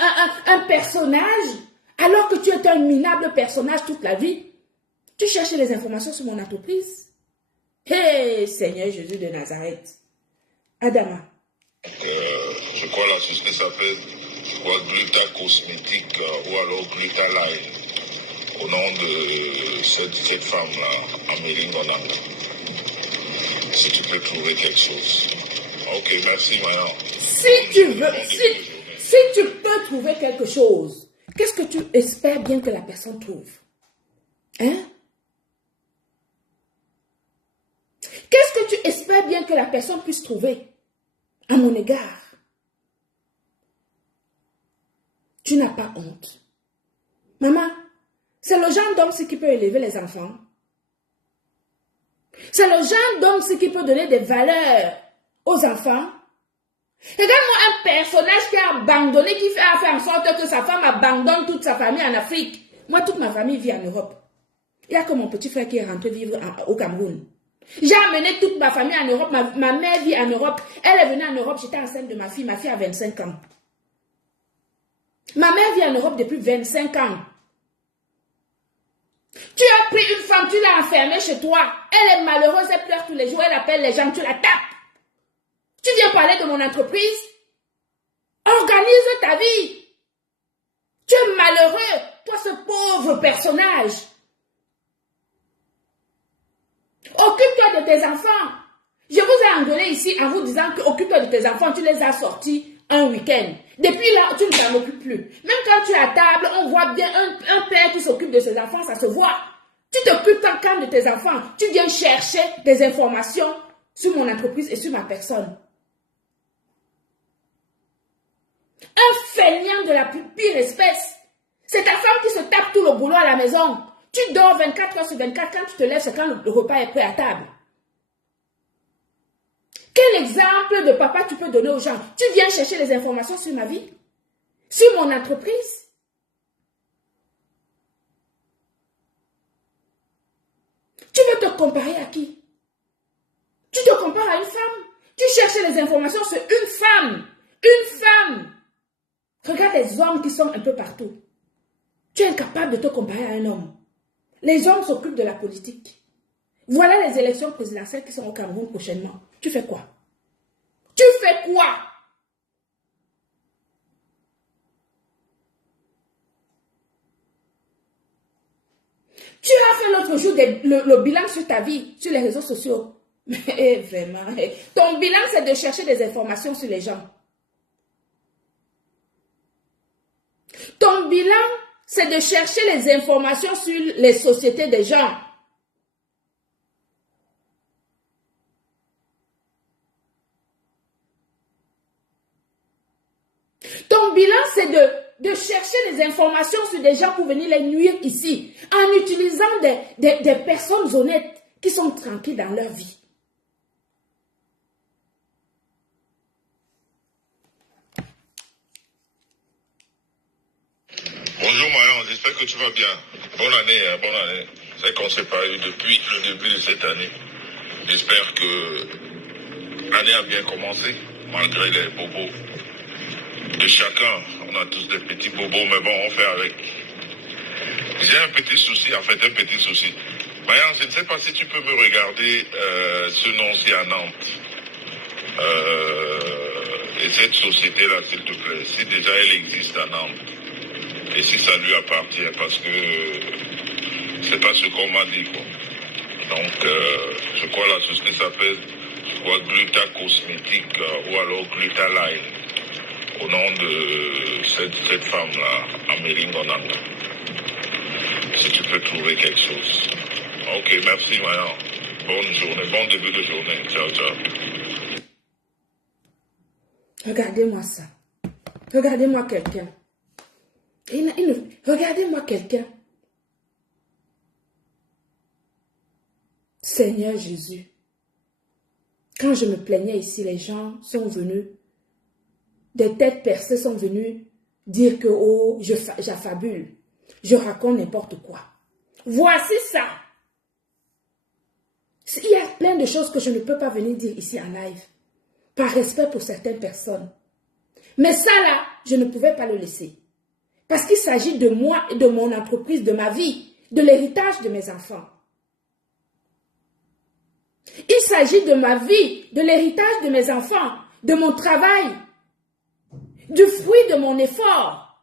un personnage alors que tu es un minable personnage toute la vie. Tu cherches les informations sur mon entreprise. Hé, Seigneur Jésus de Nazareth. Adama. Je crois la société s'appelle Gluta Cosmétique ou alors Gluta Line. Au nom de cette femme-là, Amélie Bonanda. Si tu peux trouver quelque chose. Ok, merci, Mayan. Si tu veux, si tu peux trouver quelque chose, qu'est-ce que tu espères bien que la personne trouve? Hein? Qu'est-ce que tu espères bien que la personne puisse trouver à mon égard? Tu n'as pas honte. Maman, c'est le genre d'homme qui peut élever les enfants. C'est le genre d'homme qui peut donner des valeurs aux enfants. Regarde-moi un personnage qui a abandonné, qui a fait en sorte que sa femme abandonne toute sa famille en Afrique. Moi, toute ma famille vit en Europe. Il n'y a que mon petit frère qui est rentré vivre au Cameroun. J'ai amené toute ma famille en Europe. Ma mère vit en Europe. Elle est venue en Europe. J'étais enceinte de ma fille. Ma fille a 25 ans. Ma mère vit en Europe depuis 25 ans. Tu as pris une femme, tu l'as enfermée chez toi. Elle est malheureuse, elle pleure tous les jours, elle appelle les gens, tu la tapes. Tu viens parler de mon entreprise? Organise ta vie. Tu es malheureux, toi ce pauvre personnage. Occupe-toi de tes enfants. Je vous ai engueulé ici en vous disant que occupe-toi de tes enfants, tu les as sortis un week-end. Depuis là, tu ne t'en occupes plus. Même quand tu es à table, on voit bien un père qui s'occupe de ses enfants, ça se voit. Tu t'occupes quand de tes enfants. Tu viens chercher des informations sur mon entreprise et sur ma personne. Un feignant de la pire espèce. C'est ta femme qui se tape tout le boulot à la maison. Tu dors 24 heures sur 24. Quand tu te lèves, c'est quand le repas est prêt à table. Quel exemple de papa tu peux donner aux gens? Tu viens chercher les informations sur ma vie? Sur mon entreprise? Tu veux te comparer à qui? Tu te compares à une femme? Tu cherches les informations sur une femme. Une femme. Regarde les hommes qui sont un peu partout. Tu es incapable de te comparer à un homme. Les hommes s'occupent de la politique. Voilà les élections présidentielles qui sont au Cameroun prochainement. Tu fais quoi? Tu fais quoi? Tu as fait l'autre jour le bilan sur ta vie, sur les réseaux sociaux. Mais vraiment, ton bilan, c'est de chercher des informations sur les gens. Ton bilan, c'est de chercher les informations sur les sociétés des gens. Ton bilan, c'est de chercher les informations sur des gens pour venir les nuire ici, en utilisant des personnes honnêtes qui sont tranquilles dans leur vie. Bonjour Marion, j'espère que tu vas bien. Bonne année, hein, bonne année. C'est qu'on ne s'est pas eu depuis le début de cette année. J'espère que l'année a bien commencé, malgré les bobos de chacun. On a tous des petits bobos, mais bon, on fait avec. J'ai un petit souci, en fait, un petit souci. Marion, je ne sais pas si tu peux me regarder ce nom-ci à Nantes. Et cette société-là, s'il te plaît, si déjà elle existe à Nantes. Et si ça lui appartient, parce que c'est pas ce qu'on m'a dit, quoi. Donc, je crois la société s'appelle, Gluta Cosmétique ou alors Gluta Line, au nom de cette femme-là, Amélie Bonanga. Si tu peux trouver quelque chose. Ok, merci, Mayan. Bonne journée, bon début de journée. Ciao, ciao. Regardez-moi ça. Regardez-moi quelqu'un. Regardez-moi quelqu'un. Seigneur Jésus, quand je me plaignais ici, les gens sont venus, des têtes percées sont venus dire que oh, j'affabule, je raconte n'importe quoi. Voici ça. Il y a plein de choses que je ne peux pas venir dire ici en live, par respect pour certaines personnes. Mais ça là, je ne pouvais pas le laisser. Parce qu'il s'agit de moi et de mon entreprise, de ma vie, de l'héritage de mes enfants. Il s'agit de ma vie, de l'héritage de mes enfants, de mon travail, du fruit de mon effort.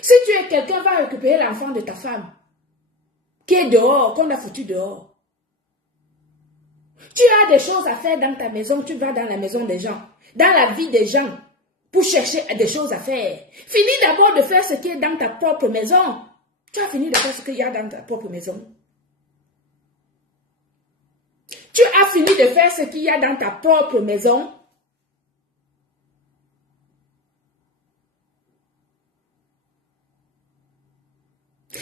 Si tu es quelqu'un, va récupérer l'enfant de ta femme. qui est dehors, qu'on a foutu dehors. Tu as des choses à faire dans ta maison, tu vas dans la maison des gens, dans la vie des gens, pour chercher des choses à faire. Finis d'abord de faire ce qui est dans ta propre maison. Tu as fini de faire ce qu'il y a dans ta propre maison. Tu as fini de faire ce qu'il y a dans ta propre maison.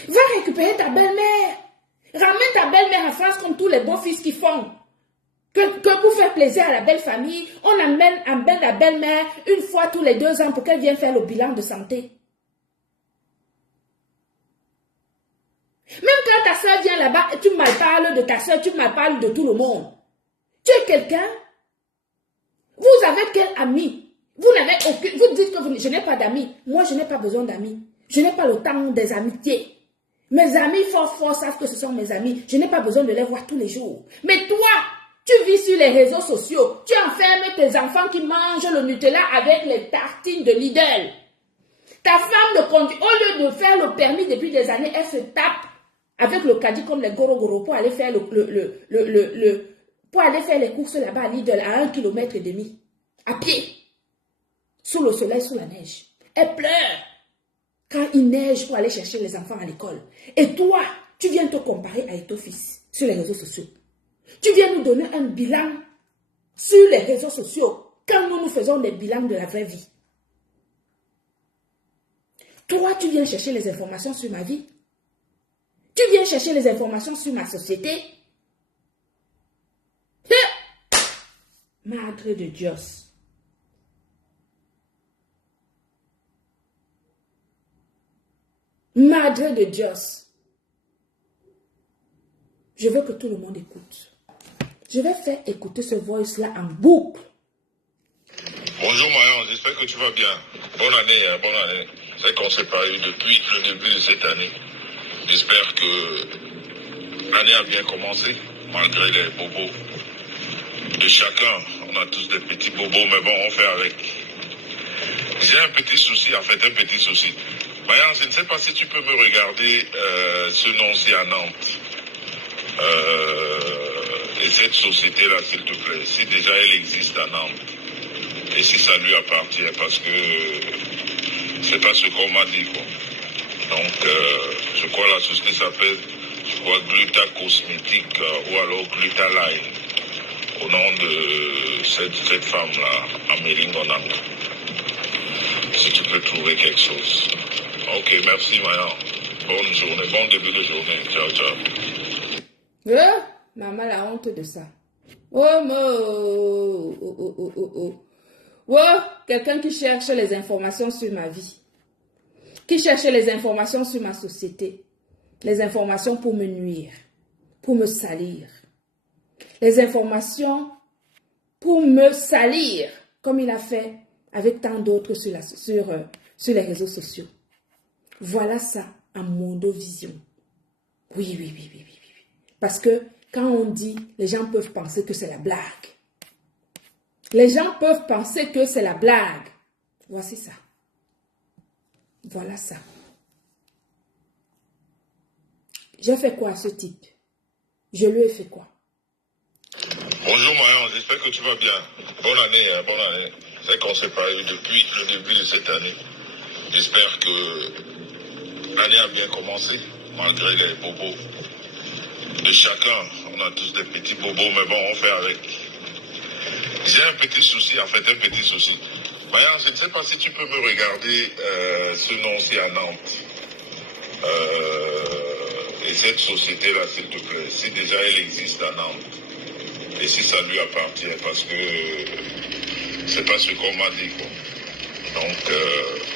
Va récupérer ta belle-mère. Ramène ta belle-mère en France comme tous les bons fils qui font. Que pour faire plaisir à la belle famille, on amène la belle-mère une fois tous les 2 ans pour qu'elle vienne faire le bilan de santé. Même quand ta soeur vient là-bas, tu malparles de ta soeur, tu malparles de tout le monde. Tu es quelqu'un. Vous avez quel ami? Vous n'avez aucun. Vous dites que je n'ai pas d'amis. Moi, je n'ai pas besoin d'amis. Je n'ai pas le temps des amitiés. Mes amis forts savent que ce sont mes amis. Je n'ai pas besoin de les voir tous les jours. Mais toi, tu vis sur les réseaux sociaux. Tu enfermes tes enfants qui mangent le Nutella avec les tartines de Lidl. Ta femme ne conduit. Au lieu de faire le permis depuis des années, elle se tape avec le caddie comme les goro pour aller faire pour aller faire les courses là-bas à Lidl à 1,5 km à pied, sous le soleil, sous la neige. Elle pleure quand il neige pour aller chercher les enfants à l'école. Et toi, tu viens te comparer avec ton fils sur les réseaux sociaux. Tu viens nous donner un bilan sur les réseaux sociaux quand nous faisons des bilans de la vraie vie. Toi, tu viens chercher les informations sur ma vie. Tu viens chercher les informations sur ma société. Madre de Dios. Madre de Dios. Je veux que tout le monde écoute. Je vais faire écouter ce voice-là en boucle. Bonjour Marion, j'espère que tu vas bien. Bonne année, hein, bonne année. C'est qu'on s'est pas eu depuis le début de cette année. J'espère que l'année a bien commencé, malgré les bobos de chacun. On a tous des petits bobos, mais bon, on fait avec. J'ai un petit souci, en fait, un petit souci. Marion, je ne sais pas si tu peux me regarder ce nom-ci à Nantes. Et cette société-là, s'il te plaît, si déjà elle existe à Nantes, et si ça lui appartient, parce que c'est pas ce qu'on m'a dit, quoi. Donc, je crois la société s'appelle, Gluta Cosmétique ou alors Gluta Line, au nom de cette femme-là, Amélie Gonanga. Si tu peux trouver quelque chose. Ok, merci, Mayan. Bonne journée, bon début de journée. Ciao, ciao. Maman, la honte de ça. Quelqu'un qui cherche les informations sur ma vie. Qui cherche les informations sur ma société. Les informations pour me nuire. Pour me salir. Les informations pour me salir. Comme il a fait avec tant d'autres sur les réseaux sociaux. Voilà ça, en mondovision. Oui. Parce que quand on dit, les gens peuvent penser que c'est la blague. Les gens peuvent penser que c'est la blague. Voici ça. Voilà ça. J'ai fait quoi à ce type? Je lui ai fait quoi? Bonjour Marion, j'espère que tu vas bien. Bonne année, hein, bonne année. C'est qu'on s'est pas eu depuis le début de cette année. J'espère que l'année a bien commencé, malgré les bobos de chacun. On a tous des petits bobos, mais bon, on fait avec. J'ai un petit souci, en fait, un petit souci. Marion, je ne sais pas si tu peux me regarder ce nom-ci à Nantes. Et cette société-là, s'il te plaît, si déjà elle existe à Nantes, et si ça lui appartient, parce que c'est pas ce qu'on m'a dit, quoi. Donc,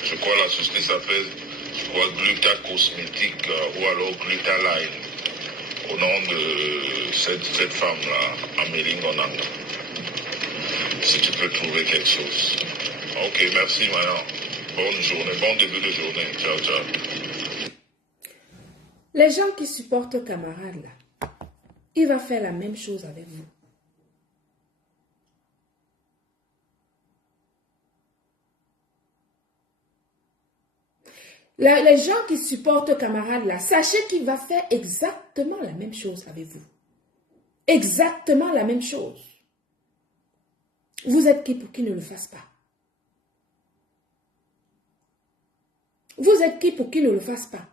je crois la société s'appelle, Gluta Cosmétique ou alors Gluta Line, au nom de cette femme-là, Amélie Gonanga. Si tu peux trouver quelque chose. Ok, merci, Marion. Bonne journée, bon début de journée. Ciao, ciao. Les gens qui supportent camarade là, il va faire la même chose avec vous. Les gens qui supportent camarade là, sachez qu'il va faire exactement la même chose avec vous. Exactement la même chose. Vous êtes qui pour qu'il ne le fasse pas? Vous êtes qui pour qu'il ne le fasse pas?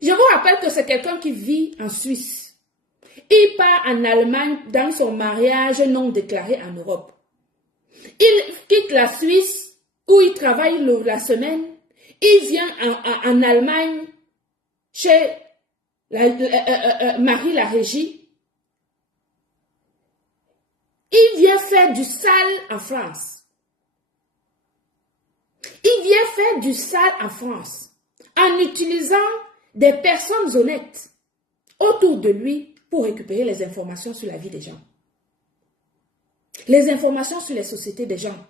Je vous rappelle que c'est quelqu'un qui vit en Suisse. Il part en Allemagne dans son mariage non déclaré en Europe. Il quitte la Suisse où il travaille la semaine. Il vient en Allemagne chez Marie la Régie. Il vient faire du sale en France. Il vient faire du sale en France en utilisant des personnes honnêtes autour de lui pour récupérer les informations sur la vie des gens. Les informations sur les sociétés des gens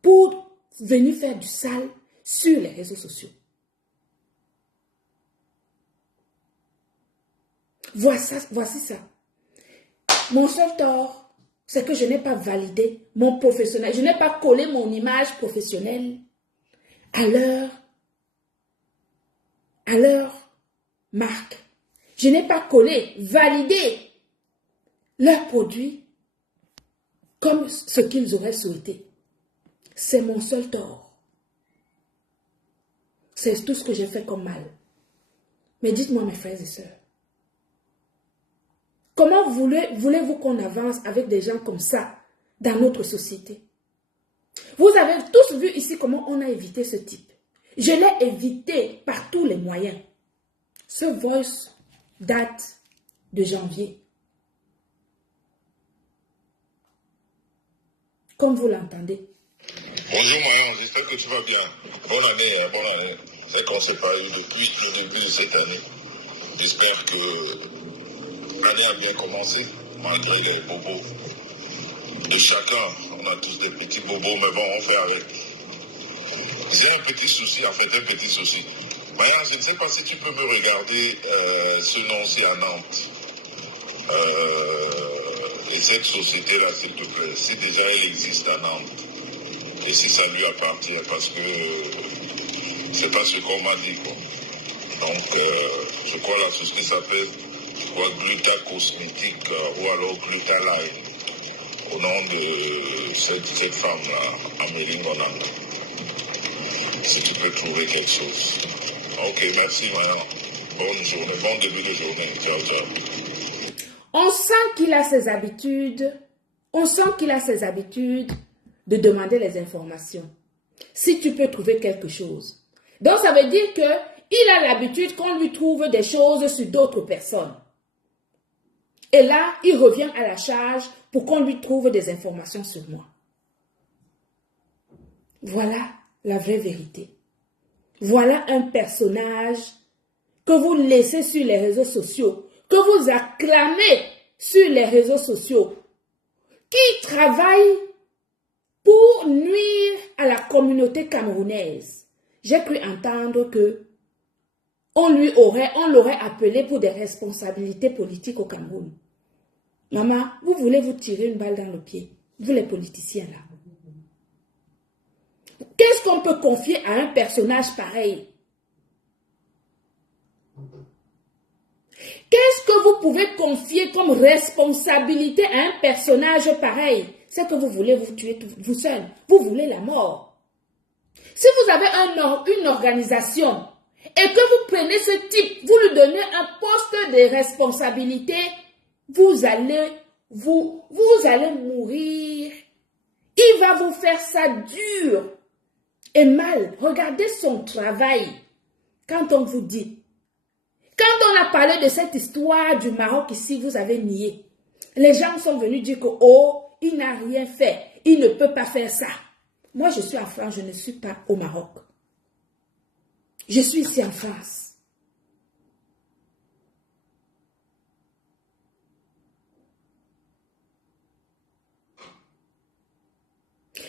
pour venir faire du sale sur les réseaux sociaux. Voici ça. Mon seul tort, c'est que je n'ai pas validé mon professionnel. Je n'ai pas collé mon image professionnelle à leur marque. Je n'ai pas collé, validé leurs produits comme ce qu'ils auraient souhaité. C'est mon seul tort. C'est tout ce que j'ai fait comme mal. Mais dites-moi, mes frères et sœurs, comment voulez-vous qu'on avance avec des gens comme ça dans notre société? Vous avez tous vu ici comment on a évité ce type. Je l'ai évité par tous les moyens. Ce voice date de janvier. Comme vous l'entendez. Bonjour Marion, j'espère que tu vas bien. Bonne année, hein, bonne année. C'est qu'on ne s'est pas eu depuis le début de cette année. J'espère que l'année a bien commencé, malgré les bobos de chacun. On a tous des petits bobos, mais bon, on fait avec. J'ai un petit souci, en fait, un petit souci. Marion, je ne sais pas si tu peux me regarder ce nom-ci à Nantes. Et cette société-là, s'il te plaît, si déjà elle existe à Nantes, et si ça lui appartient, parce que c'est pas ce qu'on m'a dit, quoi. Donc, je crois la société s'appelle Gluta Cosmétique ou alors Gluta Line, au nom de cette femme-là, Amélie Monanga. Si tu peux trouver quelque chose. Ok, merci, madame. Bonne journée, bon début de journée. Ciao, ciao. On sent qu'il a ses habitudes. On sent qu'il a ses habitudes de demander les informations. Si tu peux trouver quelque chose. Donc, ça veut dire qu'il a l'habitude qu'on lui trouve des choses sur d'autres personnes. Et là, il revient à la charge pour qu'on lui trouve des informations sur moi. Voilà la vraie vérité. Voilà un personnage que vous laissez sur les réseaux sociaux, que vous acclamez sur les réseaux sociaux, qui travaille pour nuire à la communauté camerounaise. J'ai cru entendre que on l'aurait appelé pour des responsabilités politiques au Cameroun. Maman, vous voulez vous tirer une balle dans le pied, vous les politiciens là. Qu'est-ce qu'on peut confier à un personnage pareil? Qu'est-ce que vous pouvez confier comme responsabilité à un personnage pareil? C'est que vous voulez vous tuer vous seul. Vous voulez la mort. Si vous avez une organisation et que vous prenez ce type, vous lui donnez un poste de responsabilité, vous allez mourir. Il va vous faire ça dur et mal. Regardez son travail. Quand on vous dit, quand on a parlé de cette histoire du Maroc ici, vous avez nié. Les gens sont venus dire que, oh, il n'a rien fait. Il ne peut pas faire ça. Moi, je suis en France, je ne suis pas au Maroc. Je suis ici en France.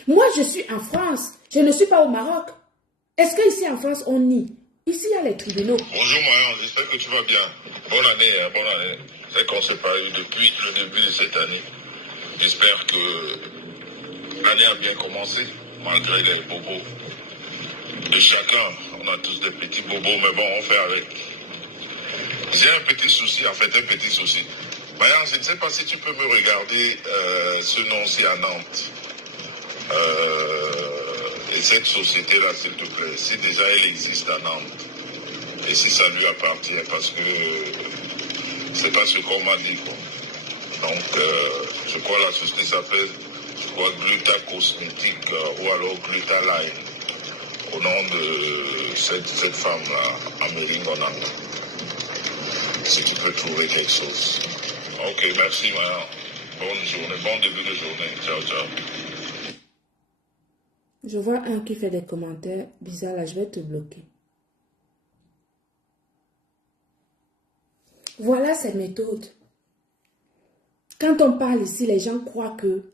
Moi, je suis en France. Je ne suis pas au Maroc. Est-ce qu'ici en France, on nie? Ici, il y a les tribunaux. Bonjour Marion, j'espère que tu vas bien. Bonne année, hein, bonne année. C'est qu'on ne s'est pas eu depuis le début de cette année. J'espère que l'année a bien commencé, malgré les bobos de chacun. On a tous des petits bobos, mais bon, on fait avec. J'ai un petit souci, en fait, un petit souci. Mayan, je ne sais pas si tu peux me regarder ce nom-ci à Nantes. Et cette société-là, s'il te plaît, si déjà elle existe à Nantes, et si ça lui appartient, parce que c'est pas ce qu'on m'a dit, quoi. Donc, je crois la société s'appelle, Gluta Cosmétique ou alors Gluta Line, au nom de cette femme-là, Amélie Gonanga. Si tu peux trouver quelque chose. Ok, merci, Mayan. Bonne journée, bon début de journée. Ciao, ciao. Je vois un qui fait des commentaires bizarres, là, je vais te bloquer. Voilà cette méthode. Quand on parle ici, les gens croient que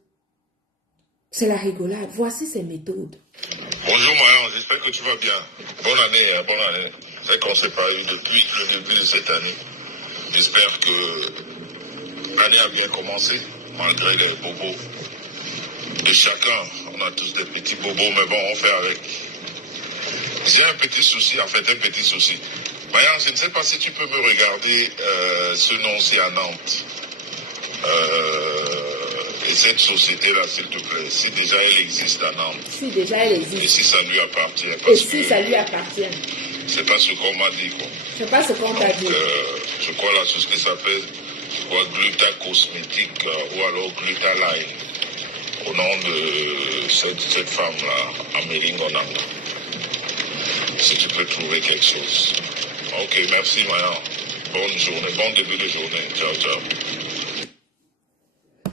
c'est la rigolade. Voici ces méthodes. Bonjour Mayan, j'espère que tu vas bien. Bonne année, bonne année. C'est qu'on ne s'est pas eu depuis le début de cette année. J'espère que l'année a bien commencé, malgré les bobos de chacun. On a tous des petits bobos, mais bon, on fait avec. J'ai un petit souci, en fait, un petit souci. Mayan, je ne sais pas si tu peux me regarder ce nom-ci à Nantes. Et cette société-là, s'il te plaît, si déjà elle existe à Nantes. Si déjà elle existe. Et si ça lui appartient. Et si ça lui appartient. C'est pas ce qu'on m'a dit, quoi. C'est pas ce qu'on t'a dit. Je crois la société s'appelle Gluta Cosmétique ou alors Gluta Line, au nom de cette femme-là, Amélie Gonanga. Si tu peux trouver quelque chose. Ok, merci Mayan. Bonne journée, bon début de journée. Ciao, ciao.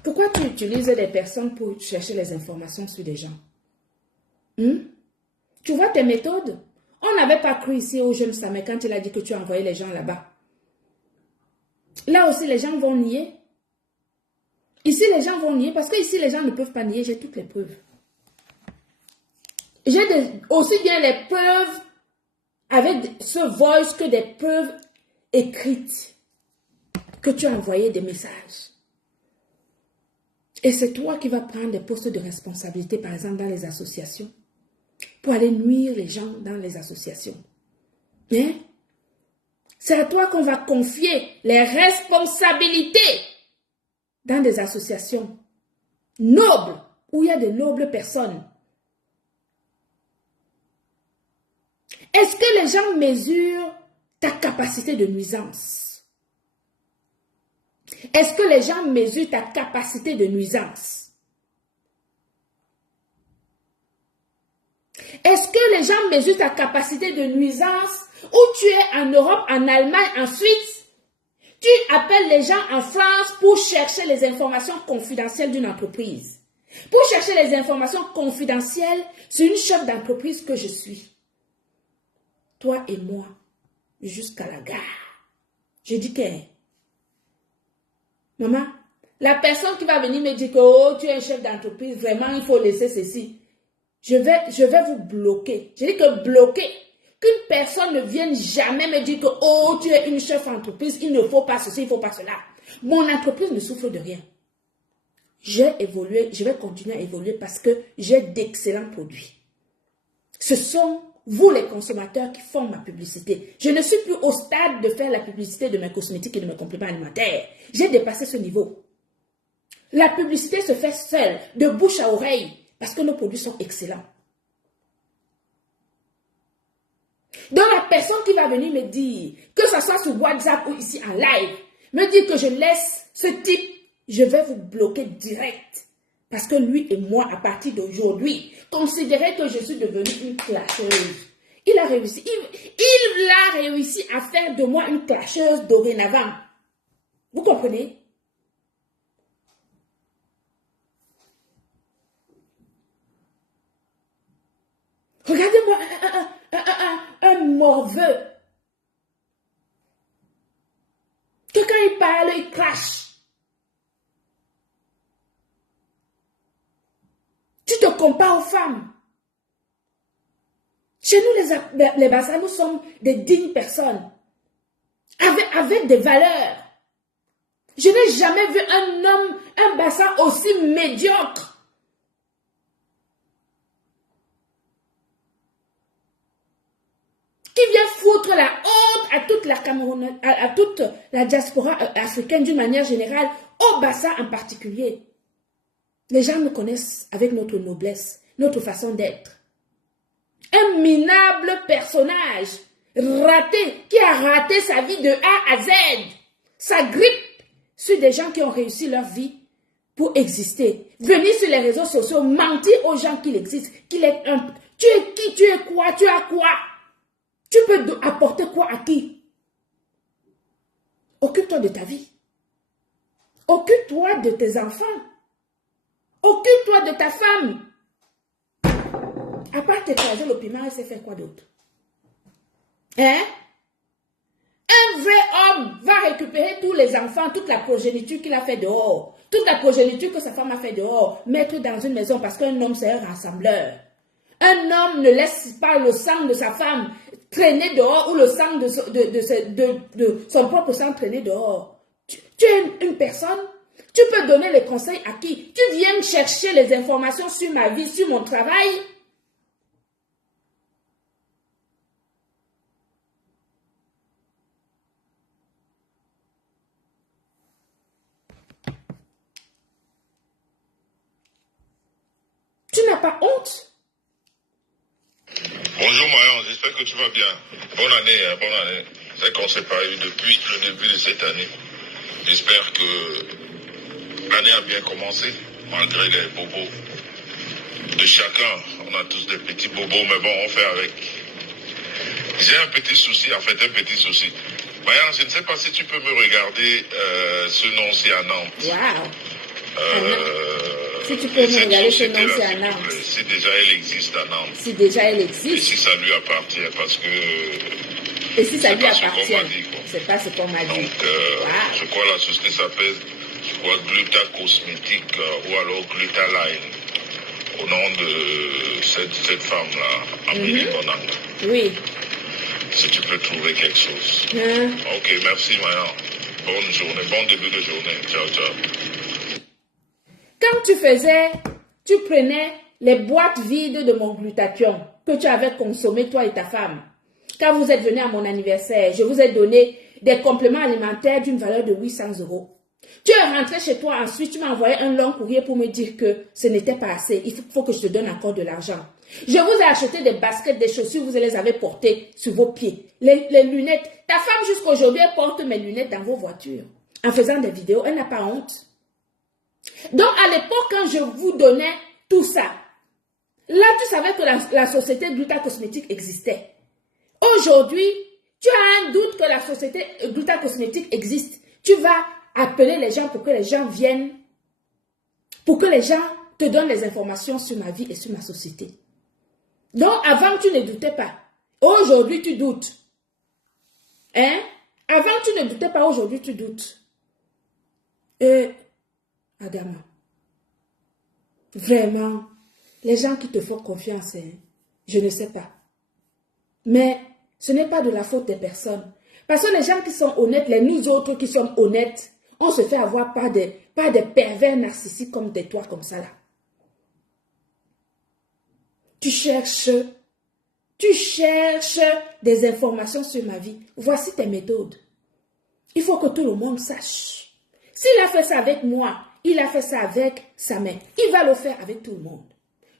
Pourquoi tu utilises des personnes pour chercher les informations sur des gens? Tu vois tes méthodes? On n'avait pas cru ici au jeune Samet quand il a dit que tu as envoyé les gens là-bas. Là aussi, les gens vont nier. Ici, les gens vont nier parce que ici, les gens ne peuvent pas nier. J'ai toutes les preuves. J'ai aussi bien les preuves avec ce voice que des preuves écrites que tu as envoyé des messages. Et c'est toi qui vas prendre des postes de responsabilité, par exemple, dans les associations, pour aller nuire les gens dans les associations. Hein? C'est à toi qu'on va confier les responsabilités dans des associations nobles, où il y a de nobles personnes. Est-ce que les gens mesurent ta capacité de nuisance? Est-ce que les gens mesurent ta capacité de nuisance? Est-ce que les gens mesurent ta capacité de nuisance où tu es en Europe, en Allemagne, en Suisse? Tu appelles les gens en France pour chercher les informations confidentielles d'une entreprise. Pour chercher les informations confidentielles sur une chef d'entreprise que je suis. Toi et moi, jusqu'à la gare. Je dis que... Maman, la personne qui va venir me dire que oh, tu es un chef d'entreprise, vraiment il faut laisser ceci. Je vais vous bloquer. Je dis que bloquer. Qu'une personne ne vienne jamais me dire que oh, tu es une chef d'entreprise, il ne faut pas ceci, il ne faut pas cela. Mon entreprise ne souffre de rien. J'ai évolué, je vais continuer à évoluer parce que j'ai d'excellents produits. Ce sont vous les consommateurs qui font ma publicité. Je ne suis plus au stade de faire la publicité de mes cosmétiques et de mes compléments alimentaires. J'ai dépassé ce niveau. La publicité se fait seule, de bouche à oreille, parce que nos produits sont excellents. Donc la personne qui va venir me dire, que ce soit sur WhatsApp ou ici en live, me dire que je laisse ce type, je vais vous bloquer direct. Parce que lui et moi, à partir d'aujourd'hui, considérez que je suis devenue une clasheuse. Il a réussi à faire de moi une clasheuse dorénavant. Vous comprenez? Regardez-moi un morveux. Que quand il parle, il clash. Tu te compares aux femmes. Chez nous, les Bassa, nous sommes des dignes personnes. Avec des valeurs. Je n'ai jamais vu un homme, un Bassa aussi médiocre. qui vient foutre la honte à toute la Cameroun, à toute la diaspora africaine d'une manière générale, au Bassa en particulier. Les gens nous connaissent avec notre noblesse, notre façon d'être. Un minable personnage raté, qui a raté sa vie de A à Z. Ça grippe sur des gens qui ont réussi leur vie pour exister. Venir sur les réseaux sociaux, mentir aux gens qu'il existe, qu'il est un... Tu es qui, tu es quoi, tu as quoi? Tu peux apporter quoi à qui? Occupe-toi de ta vie. Occupe-toi de tes enfants. Occupe-toi de ta femme. À part t'écraser le piment, elle sait faire quoi d'autre? Hein? Un vrai homme va récupérer tous les enfants, toute la progéniture qu'il a fait dehors, toute la progéniture que sa femme a fait dehors, mettre dans une maison parce qu'un homme c'est un rassembleur. Un homme ne laisse pas le sang de sa femme traîner dehors ou le sang de son propre sang traîner dehors. Tu es une personne, tu peux donner les conseils à qui? Tu viens chercher les informations sur ma vie, sur mon travail. Tu n'as pas honte? Bonjour Marion, j'espère que tu vas bien. Bonne année, hein, bonne année. C'est qu'on ne s'est pas eu depuis le début de cette année. J'espère que l'année a bien commencé, malgré les bobos de chacun. On a tous des petits bobos, mais bon, on fait avec. J'ai un petit souci, en fait, un petit souci. Marion, je ne sais pas si tu peux me regarder ce nom-ci à Nantes. Wow. Si tu peux me regarder ce nom-ci à Nantes. Si déjà elle existe à Nantes. Si déjà elle existe. Et si ça lui appartient, parce que... Et si ça lui appartient, c'est pas ce qu'on m'a dit. Donc, je crois la société s'appelle, Gluta Cosmétique ou alors Gluta Line, au nom de cette femme-là, Amélie Monanga. Oui. Si tu peux trouver quelque chose. Ok, merci Maya. Bonne journée, bon début de journée. Ciao, ciao. Quand tu prenais les boîtes vides de mon glutathion que tu avais consommé, toi et ta femme, quand vous êtes venus à mon anniversaire, je vous ai donné des compléments alimentaires d'une valeur de 800 €. Tu es rentré chez toi, ensuite tu m'as envoyé un long courrier pour me dire que ce n'était pas assez. Il faut que je te donne encore de l'argent. Je vous ai acheté des baskets, des chaussures, vous les avez portées sur vos pieds. Les lunettes. Ta femme jusqu'à aujourd'hui, elle porte mes lunettes dans vos voitures. En faisant des vidéos, elle n'a pas honte. Donc, à l'époque, quand je vous donnais tout ça, là, tu savais que la société Gluta Cosmétique existait. Aujourd'hui, tu as un doute que la société Gluta Cosmétique existe. Tu vas appeler les gens pour que les gens viennent, pour que les gens te donnent les informations sur ma vie et sur ma société. Donc, avant, tu ne doutais pas. Aujourd'hui, tu doutes. Hein? Avant, tu ne doutais pas. Aujourd'hui, tu doutes. Adama, vraiment, les gens qui te font confiance, hein, je ne sais pas. Mais ce n'est pas de la faute des personnes. Parce que les gens qui sont honnêtes, nous autres qui sommes honnêtes, on se fait avoir par des pervers narcissiques comme des toi comme ça là. Tu cherches des informations sur ma vie. Voici tes méthodes. Il faut que tout le monde sache. S'il a fait ça avec moi, il a fait ça avec sa mère. Il va le faire avec tout le monde.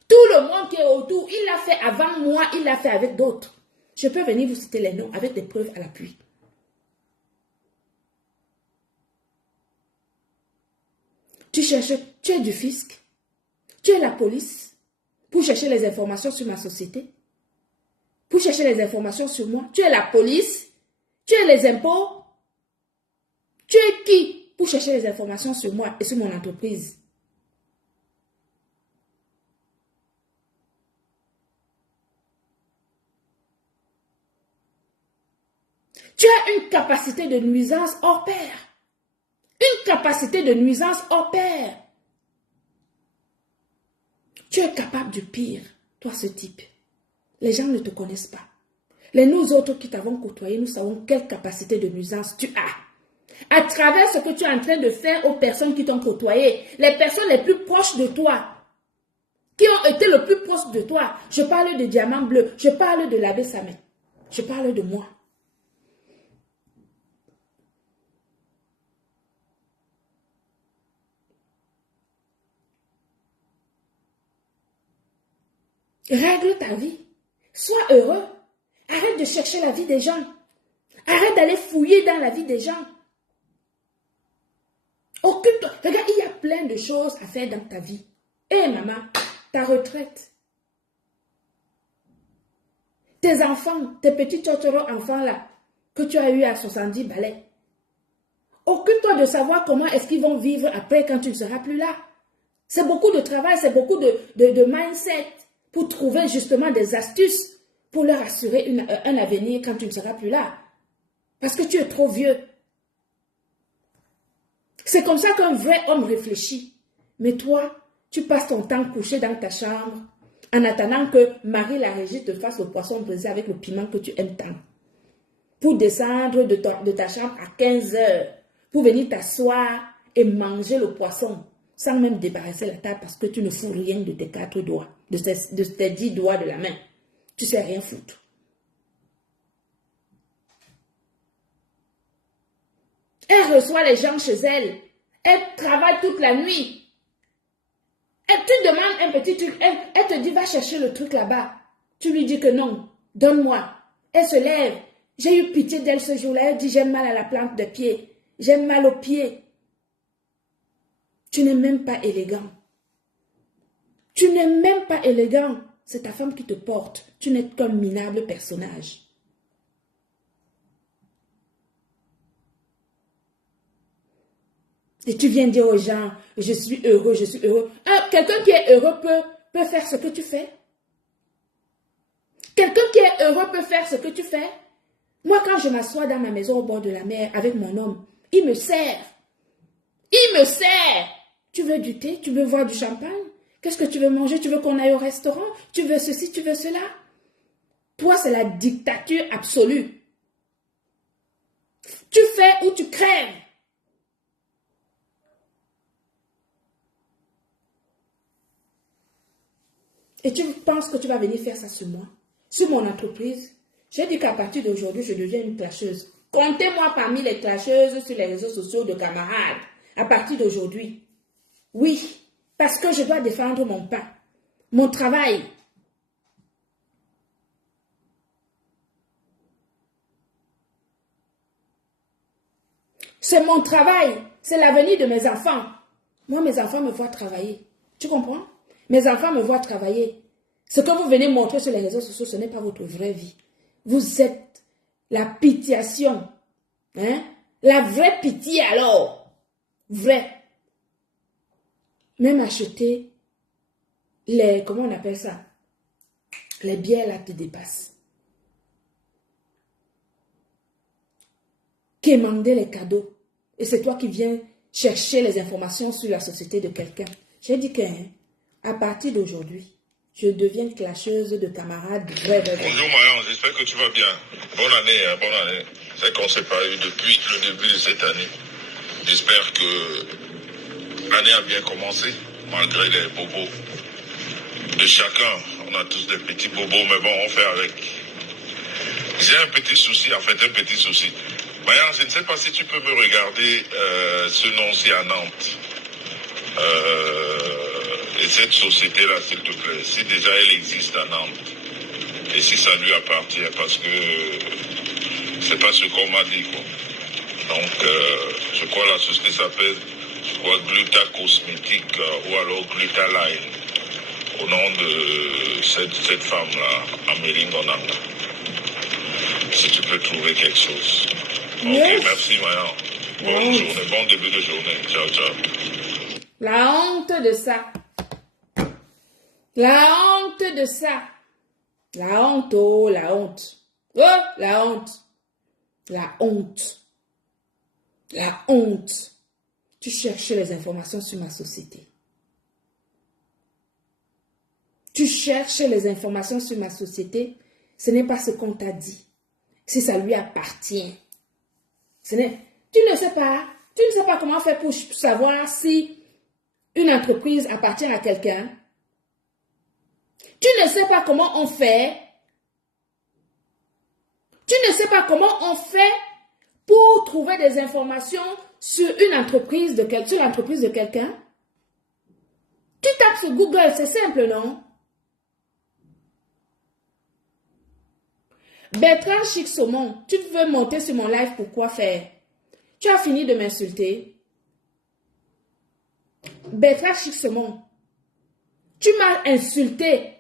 Tout le monde qui est autour, il l'a fait avant moi, il l'a fait avec d'autres. Je peux venir vous citer les noms avec des preuves à l'appui. Tu es du fisc, tu es la police pour chercher les informations sur ma société, pour chercher les informations sur moi. Tu es la police, tu es les impôts, tu es qui pour chercher les informations sur moi et sur mon entreprise? Tu as une capacité de nuisance hors pair. Une capacité de nuisance hors pair. Tu es capable du pire, toi ce type. Les gens ne te connaissent pas. Nous autres qui t'avons côtoyé, nous savons quelle capacité de nuisance tu as. À travers ce que tu es en train de faire aux personnes qui t'ont côtoyé, les personnes les plus proches de toi, qui ont été le plus proches de toi. Je parle de Diamant Bleu, je parle de l'abbé Samé. Je parle de moi. Règle ta vie. Sois heureux. Arrête de chercher la vie des gens. Arrête d'aller fouiller dans la vie des gens. Occupe-toi. Regarde, il y a plein de choses à faire dans ta vie. Hé maman, ta retraite. Tes enfants, tes petits tchotchoro enfants là, que tu as eu à 70 balais. Occupe-toi de savoir comment est-ce qu'ils vont vivre après quand tu ne seras plus là. C'est beaucoup de travail, c'est beaucoup de mindset pour trouver justement des astuces pour leur assurer un avenir quand tu ne seras plus là. Parce que tu es trop vieux. C'est comme ça qu'un vrai homme réfléchit. Mais toi, tu passes ton temps couché dans ta chambre en attendant que Marie la Régie te fasse le poisson braisé avec le piment que tu aimes tant. Pour descendre de ta chambre à 15 heures, pour venir t'asseoir et manger le poisson, sans même débarrasser la table parce que tu ne fous rien de tes 4 doigts, de tes 10 doigts de la main. Tu sais rien foutre. Elle reçoit les gens chez elle. Elle travaille toute la nuit. Et tu demandes un petit truc. Elle te dit, va chercher le truc là-bas. Tu lui dis que non, donne-moi. Elle se lève. J'ai eu pitié d'elle ce jour-là. Elle dit, j'ai mal à la plante de pied. J'ai mal aux pieds. Tu n'es même pas élégant. Tu n'es même pas élégant. C'est ta femme qui te porte. Tu n'es qu'un minable personnage. Et tu viens dire aux gens, je suis heureux, je suis heureux. Quelqu'un qui est heureux peut faire ce que tu fais. Quelqu'un qui est heureux peut faire ce que tu fais. Moi, quand je m'assois dans ma maison au bord de la mer avec mon homme, il me sert. Il me sert. Tu veux du thé? Tu veux boire du champagne? Qu'est-ce que tu veux manger? Tu veux qu'on aille au restaurant? Tu veux ceci? Tu veux cela? Toi, c'est la dictature absolue. Tu fais ou tu crèves. Et tu penses que tu vas venir faire ça sur moi, sur mon entreprise? J'ai dit qu'à partir d'aujourd'hui, je deviens une clasheuse. Comptez-moi parmi les clasheuses sur les réseaux sociaux de camarades. À partir d'aujourd'hui. Oui, parce que je dois défendre mon pain, mon travail. C'est mon travail, c'est l'avenir de mes enfants. Moi, mes enfants me voient travailler. Tu comprends? Mes enfants me voient travailler. Ce que vous venez montrer sur les réseaux sociaux, ce n'est pas votre vraie vie. Vous êtes la pitiation. Hein? La vraie pitié alors. Vrai. Même acheter les, comment on appelle ça? Les bières là te dépassent. Quémander les cadeaux. Et c'est toi qui viens chercher les informations sur la société de quelqu'un. J'ai dit que, à partir d'aujourd'hui, je deviens clasheuse de camarades. Vrai. Bonjour Marion, j'espère que tu vas bien. Bonne année, hein, bonne année. C'est qu'on ne s'est pas eu depuis le début de cette année. J'espère que l'année a bien commencé, malgré les bobos de chacun. On a tous des petits bobos, mais bon, on fait avec. J'ai un petit souci, en fait, un petit souci. Marion, je ne sais pas si tu peux me regarder ce nom-ci à Nantes. Et cette société-là, s'il te plaît, si déjà elle existe à Nantes, et si ça lui appartient, parce que c'est pas ce qu'on m'a dit, quoi. Donc, je crois la société s'appelle, Gluta Cosmétique ou alors Gluta Line, au nom de cette femme-là, Amélie Gonanga. Si tu peux trouver quelque chose. Yes. Ok, merci, Mayan. Bonne journée, bon début de journée. Ciao, ciao. La honte de ça. La honte de ça. La honte, oh, la honte. Oh, la honte. La honte. La honte. Tu cherches les informations sur ma société. Tu cherches les informations sur ma société. Ce n'est pas ce qu'on t'a dit. Si ça lui appartient. Tu ne sais pas. Tu ne sais pas comment faire pour savoir si une entreprise appartient à quelqu'un. Tu ne sais pas comment on fait Tu ne sais pas comment on fait pour trouver des informations sur une entreprise sur l'entreprise de quelqu'un. Tu tapes sur Google, c'est simple, non? Bertrand Chic Saumon, tu veux monter sur mon live pour quoi faire? Tu as fini de m'insulter. Bertrand Chic Saumon, tu m'as insulté.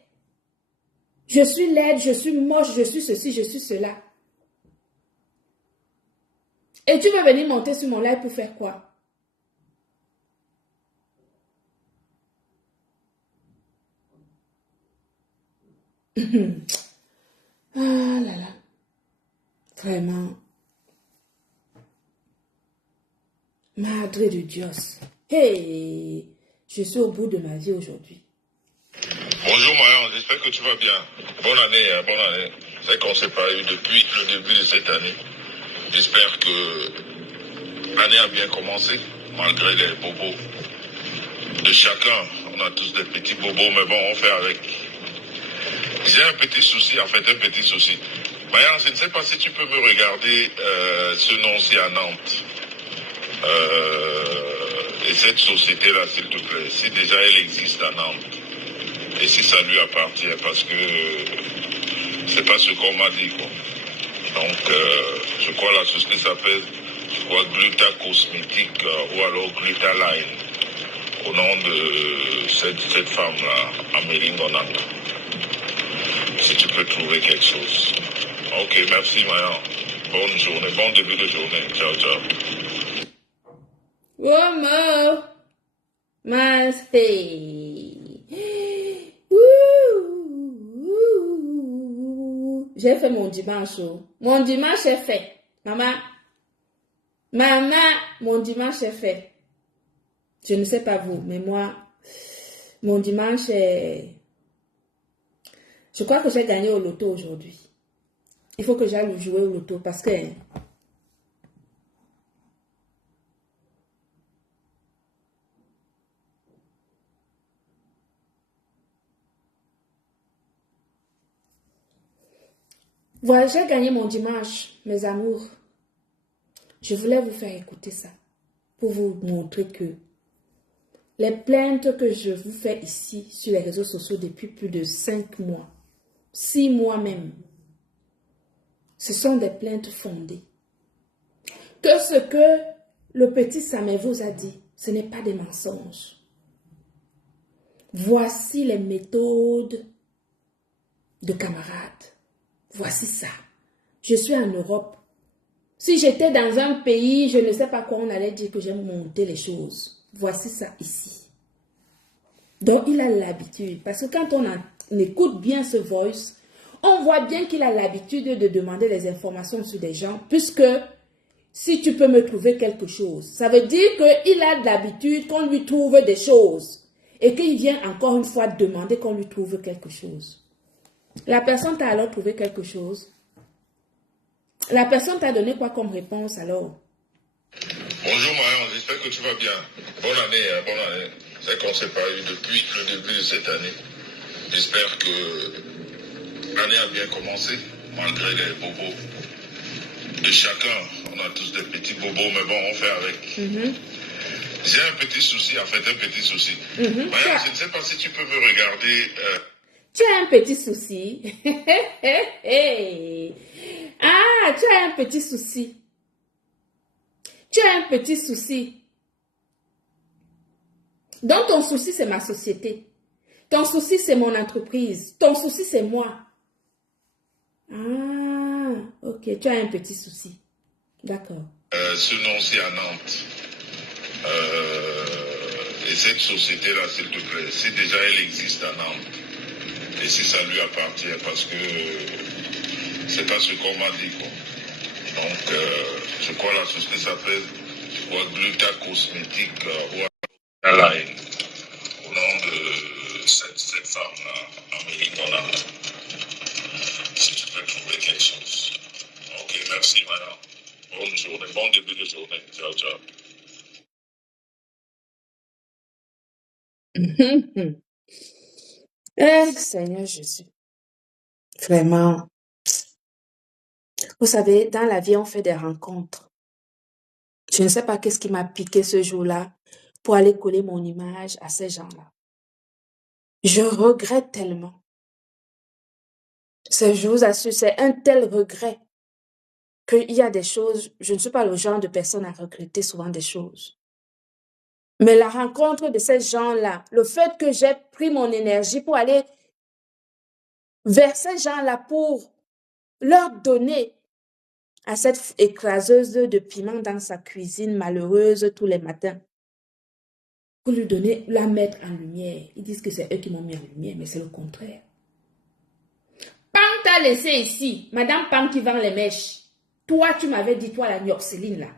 Je suis laide, je suis moche, je suis ceci, je suis cela. Et tu veux venir monter sur mon live pour faire quoi? Ah là là. Vraiment. Madre de Dios. Hey, je suis au bout de ma vie aujourd'hui. Bonjour Mayan, j'espère que tu vas bien. Bonne année, hein, bonne année. C'est qu'on ne s'est pas eu depuis le début de cette année. J'espère que l'année a bien commencé, malgré les bobos de chacun. On a tous des petits bobos, mais bon, on fait avec. J'ai un petit souci, en fait, un petit souci. Mayan, je ne sais pas si tu peux me regarder ce nom-ci à Nantes. Et cette société-là, s'il te plaît, si déjà elle existe à Nantes, et si ça lui appartient, parce que c'est pas ce qu'on m'a dit, quoi. Donc, je crois la société s'appelle, Gluta Cosmétique ou alors Gluta Line, au nom de cette femme-là, Amélie Gonanda. Si tu peux trouver quelque chose. Ok, merci, Mayan. Bonne journée, bon début de journée. Ciao, ciao. Womo, j'ai fait mon dimanche. Mon dimanche est fait. Maman, mon dimanche est fait. Je ne sais pas vous, mais moi, mon dimanche est... Je crois que j'ai gagné au loto aujourd'hui. Il faut que j'aille jouer au loto parce que... Voilà, j'ai gagné mon dimanche, mes amours. Je voulais vous faire écouter ça pour vous montrer que les plaintes que je vous fais ici sur les réseaux sociaux depuis plus de 5 mois, 6 mois même, ce sont des plaintes fondées. Que ce que le petit Samuel vous a dit, ce n'est pas des mensonges. Voici les méthodes de camarades. Voici ça. Je suis en Europe. Si j'étais dans un pays, je ne sais pas quoi on allait dire que j'ai monté les choses. Voici ça ici. Donc, il a l'habitude. Parce que quand on écoute bien ce voice, on voit bien qu'il a l'habitude de demander des informations sur des gens. Puisque, si tu peux me trouver quelque chose, ça veut dire qu'il a l'habitude qu'on lui trouve des choses. Et qu'il vient encore une fois demander qu'on lui trouve quelque chose. La personne t'a alors trouvé quelque chose. La personne t'a donné quoi comme réponse alors? Bonjour Marion, j'espère que tu vas bien. Bonne année, hein, bonne année. C'est qu'on ne s'est pas eu depuis le début de cette année. J'espère que l'année a bien commencé, malgré les bobos de chacun. On a tous des petits bobos, mais bon, on fait avec. J'ai un petit souci, en fait, un petit souci. Marion, je ne sais pas si tu peux me regarder... Tu as un petit souci. Ah, tu as un petit souci. Tu as un petit souci. Donc, ton souci, c'est ma société. Ton souci, c'est mon entreprise. Ton souci, c'est moi. Ah, ok. Tu as un petit souci. D'accord. Ce nom-ci à Nantes. Et cette société-là, s'il te plaît, si déjà elle existe à Nantes, et si ça lui appartient, parce que c'est pas ce qu'on m'a dit, quoi. Donc, je crois la société s'appelle Gluta Cosmétique ou Line, au nom de cette femme-là, Amélie Gonanda. Si tu peux trouver quelque chose. Ok, merci, madame. Bonne journée, bon début de journée. Ciao, ciao. Seigneur Jésus. Vraiment. Vous savez, dans la vie, on fait des rencontres. Je ne sais pas qu'est-ce qui m'a piqué ce jour-là pour aller coller mon image à ces gens-là. Je regrette tellement. Je vous assure, c'est un tel regret qu'il y a des choses, je ne suis pas le genre de personne à regretter souvent des choses. Mais la rencontre de ces gens-là, le fait que j'ai pris mon énergie pour aller vers ces gens-là pour leur donner à cette écraseuse de piment dans sa cuisine malheureuse tous les matins, pour lui donner, la mettre en lumière. Ils disent que c'est eux qui m'ont mis en lumière, mais c'est le contraire. Pam t'a laissé ici, Madame Pam qui vend les mèches. Toi, tu m'avais dit, toi la Nioxéline là,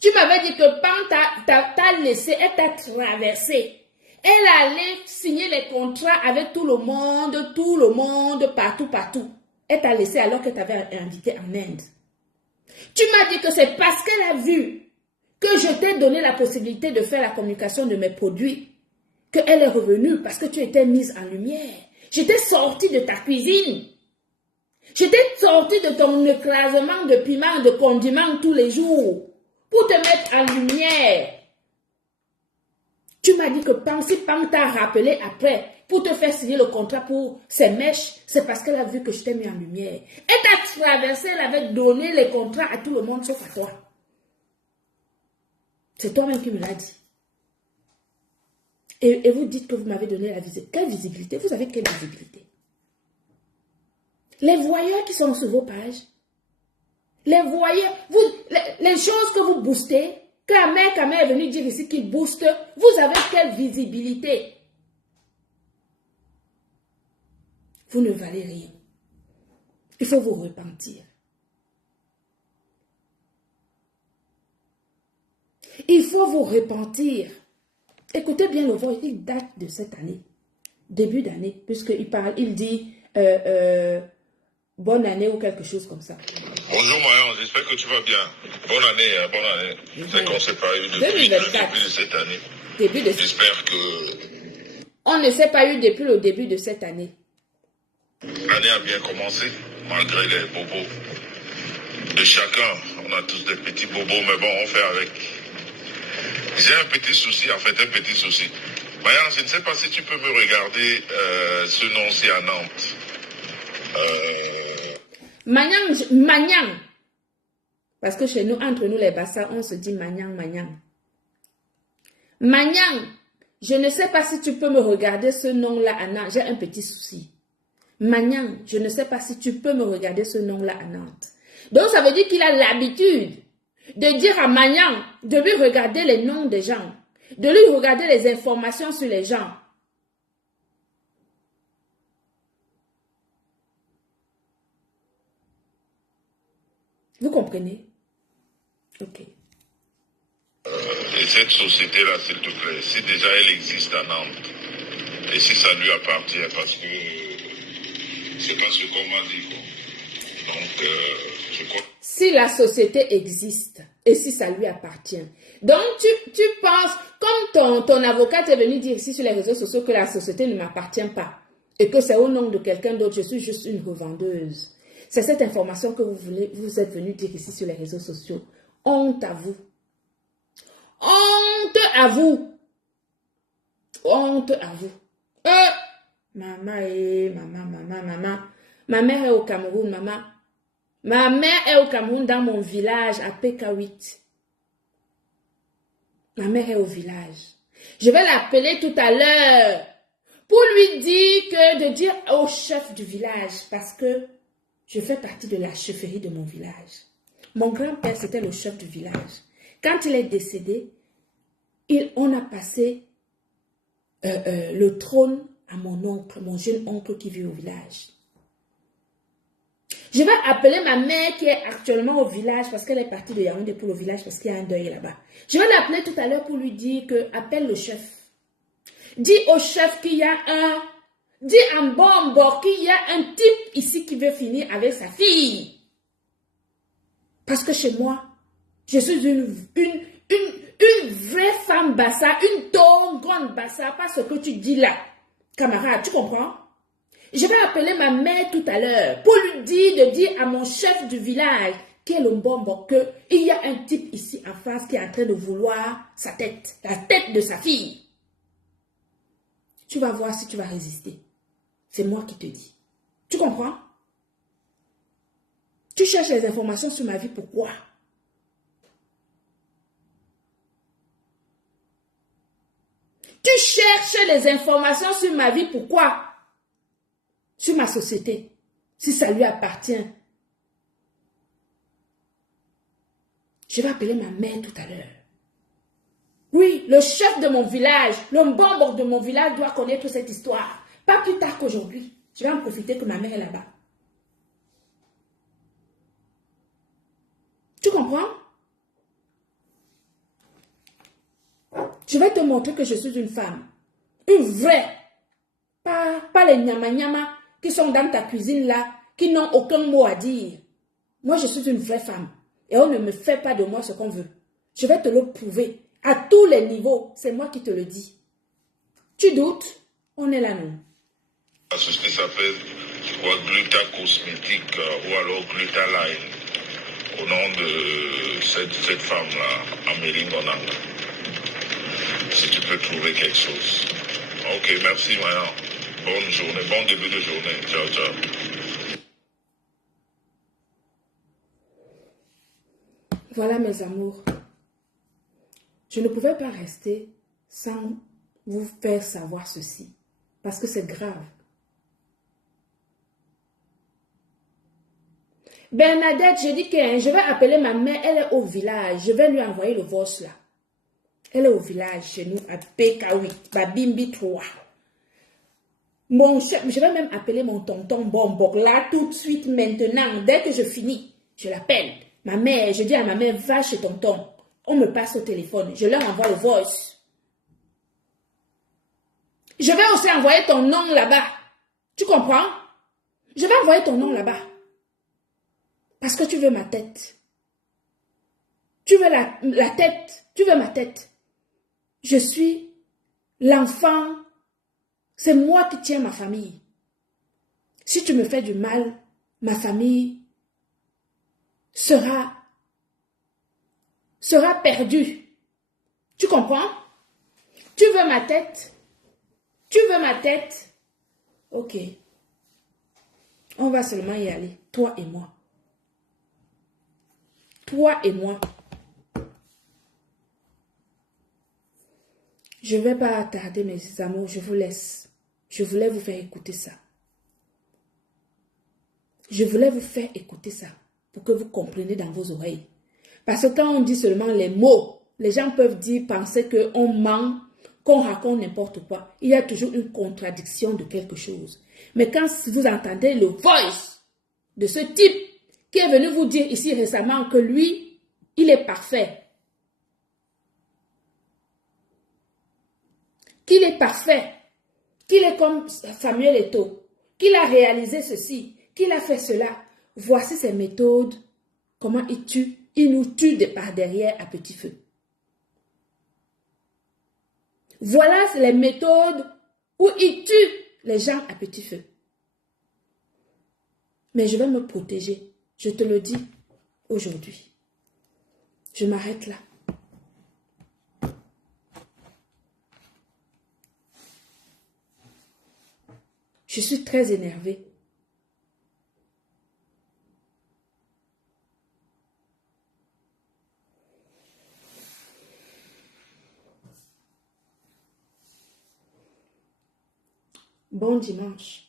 tu m'avais dit que Pam t'a laissé, elle t'a traversé. Elle allait signer les contrats avec tout le monde, partout. Elle t'a laissé alors que tu avais invité en Inde. Tu m'as dit que c'est parce qu'elle a vu que je t'ai donné la possibilité de faire la communication de mes produits qu'elle est revenue parce que tu étais mise en lumière. J'étais sortie de ta cuisine. J'étais sortie de ton écrasement de piment, de condiments tous les jours pour te mettre en lumière. Tu m'as dit que si Pam t'a rappelé après pour te faire signer le contrat pour ses mèches, c'est parce qu'elle a vu que je t'ai mis en lumière. Elle t'a traversé, elle avait donné les contrats à tout le monde sauf à toi. C'est toi-même qui me l'as dit. Et vous dites que vous m'avez donné la visibilité. Quelle visibilité? Vous avez quelle visibilité? Les voyeurs qui sont sur vos pages, les voyeurs, les choses que vous boostez, Kamé est venu dire ici qu'il booste, vous avez quelle visibilité? Vous ne valez rien. Il faut vous repentir. Il faut vous repentir. Écoutez bien le voix, il date de cette année, début d'année, puisqu'il parle, il dit bonne année ou quelque chose comme ça. Bonjour Marion, j'espère que tu vas bien. Bonne année, bonne année. C'est qu'on ne s'est pas eu depuis le début de cette année. J'espère que... On ne s'est pas eu depuis le début de cette année. L'année a bien commencé, malgré les bobos de chacun. On a tous des petits bobos, mais bon, on fait avec. J'ai un petit souci, en fait, un petit souci. Marion, je ne sais pas si tu peux me regarder ce nom-ci à Nantes. Magnang. Parce que chez nous, entre nous les Bassa, on se dit Magnang. Magnang, je ne sais pas si tu peux me regarder ce nom-là à Nantes. J'ai un petit souci. Magnang, je ne sais pas si tu peux me regarder ce nom-là à Nantes. Donc, ça veut dire qu'il a l'habitude de dire à Magnang de lui regarder les noms des gens, de lui regarder les informations sur les gens. Vous comprenez? Ok. Et cette société-là, s'il te plaît, si déjà elle existe à Nantes, et si ça lui appartient, parce que c'est pas ce qu'on m'a dit, quoi. Donc, je crois... Si la société existe, et si ça lui appartient. Donc, tu penses, comme ton avocat est venu dire ici sur les réseaux sociaux que la société ne m'appartient pas, et que c'est au nom de quelqu'un d'autre, je suis juste une revendeuse. C'est cette information que vous êtes venu dire ici sur les réseaux sociaux. Honte à vous. Honte à vous. Honte à vous. Maman. Ma mère est au Cameroun, maman. Ma mère est au Cameroun dans mon village à PK8. Ma mère est au village. Je vais l'appeler tout à l'heure pour lui dire de dire au chef du village parce que je fais partie de la chefferie de mon village. Mon grand-père, c'était le chef du village. Quand il est décédé, on a passé le trône à mon oncle, mon jeune oncle qui vit au village. Je vais appeler ma mère qui est actuellement au village parce qu'elle est partie de Yaoundé pour le village parce qu'il y a un deuil là-bas. Je vais l'appeler tout à l'heure pour lui dire que appelle le chef. Dis au chef qu'il y a dis en bon qu'il y a un type ici qui veut finir avec sa fille. Parce que chez moi, je suis une vraie femme bassa, une grande bassa, pas ce que tu dis là. Camarade, tu comprends? Je vais appeler ma mère tout à l'heure pour lui dire de dire à mon chef du village qui est le Mbombo qu'il y a un type ici en face qui est en train de vouloir sa tête, la tête de sa fille. Tu vas voir si tu vas résister. C'est moi qui te dis. Tu comprends? Tu cherches les informations sur ma vie, pourquoi? Tu cherches les informations sur ma vie, pourquoi? Sur ma société, si ça lui appartient. Je vais appeler ma mère tout à l'heure. Oui, le chef de mon village, le Mbombo de mon village doit connaître cette histoire. Pas plus tard qu'aujourd'hui. Je vais en profiter que ma mère est là-bas. Tu comprends? Je vais te montrer que je suis une femme. Une vraie. Pas les nyama-nyama qui sont dans ta cuisine là, qui n'ont aucun mot à dire. Moi, je suis une vraie femme. Et on ne me fait pas de moi ce qu'on veut. Je vais te le prouver. À tous les niveaux, c'est moi qui te le dis. Tu doutes? On est là, non? C'est ce qui s'appelle Gluta Cosmétique ou alors Glutaline, au nom de cette femme-là, Amélie Bonang. Si tu peux trouver quelque chose. Ok, merci maintenant. Bonne journée, bon début de journée. Ciao, ciao. Voilà mes amours. Je ne pouvais pas rester sans vous faire savoir ceci. Parce que c'est grave. Bernadette, je dis que je vais appeler ma mère. Elle est au village. Je vais lui envoyer le voice là. Elle est au village chez nous à Pekawi, Babimbi 3. Mon chef, je vais même appeler mon tonton Bombok là tout de suite maintenant. Dès que je finis, je l'appelle. Ma mère, je dis à ma mère, va chez tonton. On me passe au téléphone. Je leur envoie le voice. Je vais aussi envoyer ton nom là-bas. Tu comprends? Je vais envoyer ton nom là-bas. Parce que tu veux ma tête. Tu veux la tête. Tu veux ma tête. Je suis l'enfant. C'est moi qui tiens ma famille. Si tu me fais du mal, ma famille sera perdue. Tu comprends? Tu veux ma tête? Tu veux ma tête? Ok. On va seulement y aller, toi et moi. Toi et moi. Je ne vais pas tarder mes amours, je vous laisse. Je voulais vous faire écouter ça. Je voulais vous faire écouter ça pour que vous compreniez dans vos oreilles. Parce que quand on dit seulement les mots, les gens peuvent penser qu'on ment, qu'on raconte n'importe quoi. Il y a toujours une contradiction de quelque chose. Mais quand vous entendez le voice de ce type qui est venu vous dire ici récemment que lui, il est parfait. Qu'il est parfait. Qu'il est comme Samuel Eto'o. Qu'il a réalisé ceci. Qu'il a fait cela. Voici ses méthodes. Comment il tue. Il nous tue par derrière à petit feu. Voilà les méthodes où il tue les gens à petit feu. Mais je vais me protéger. Je te le dis aujourd'hui. Je m'arrête là. Je suis très énervée. Bon dimanche.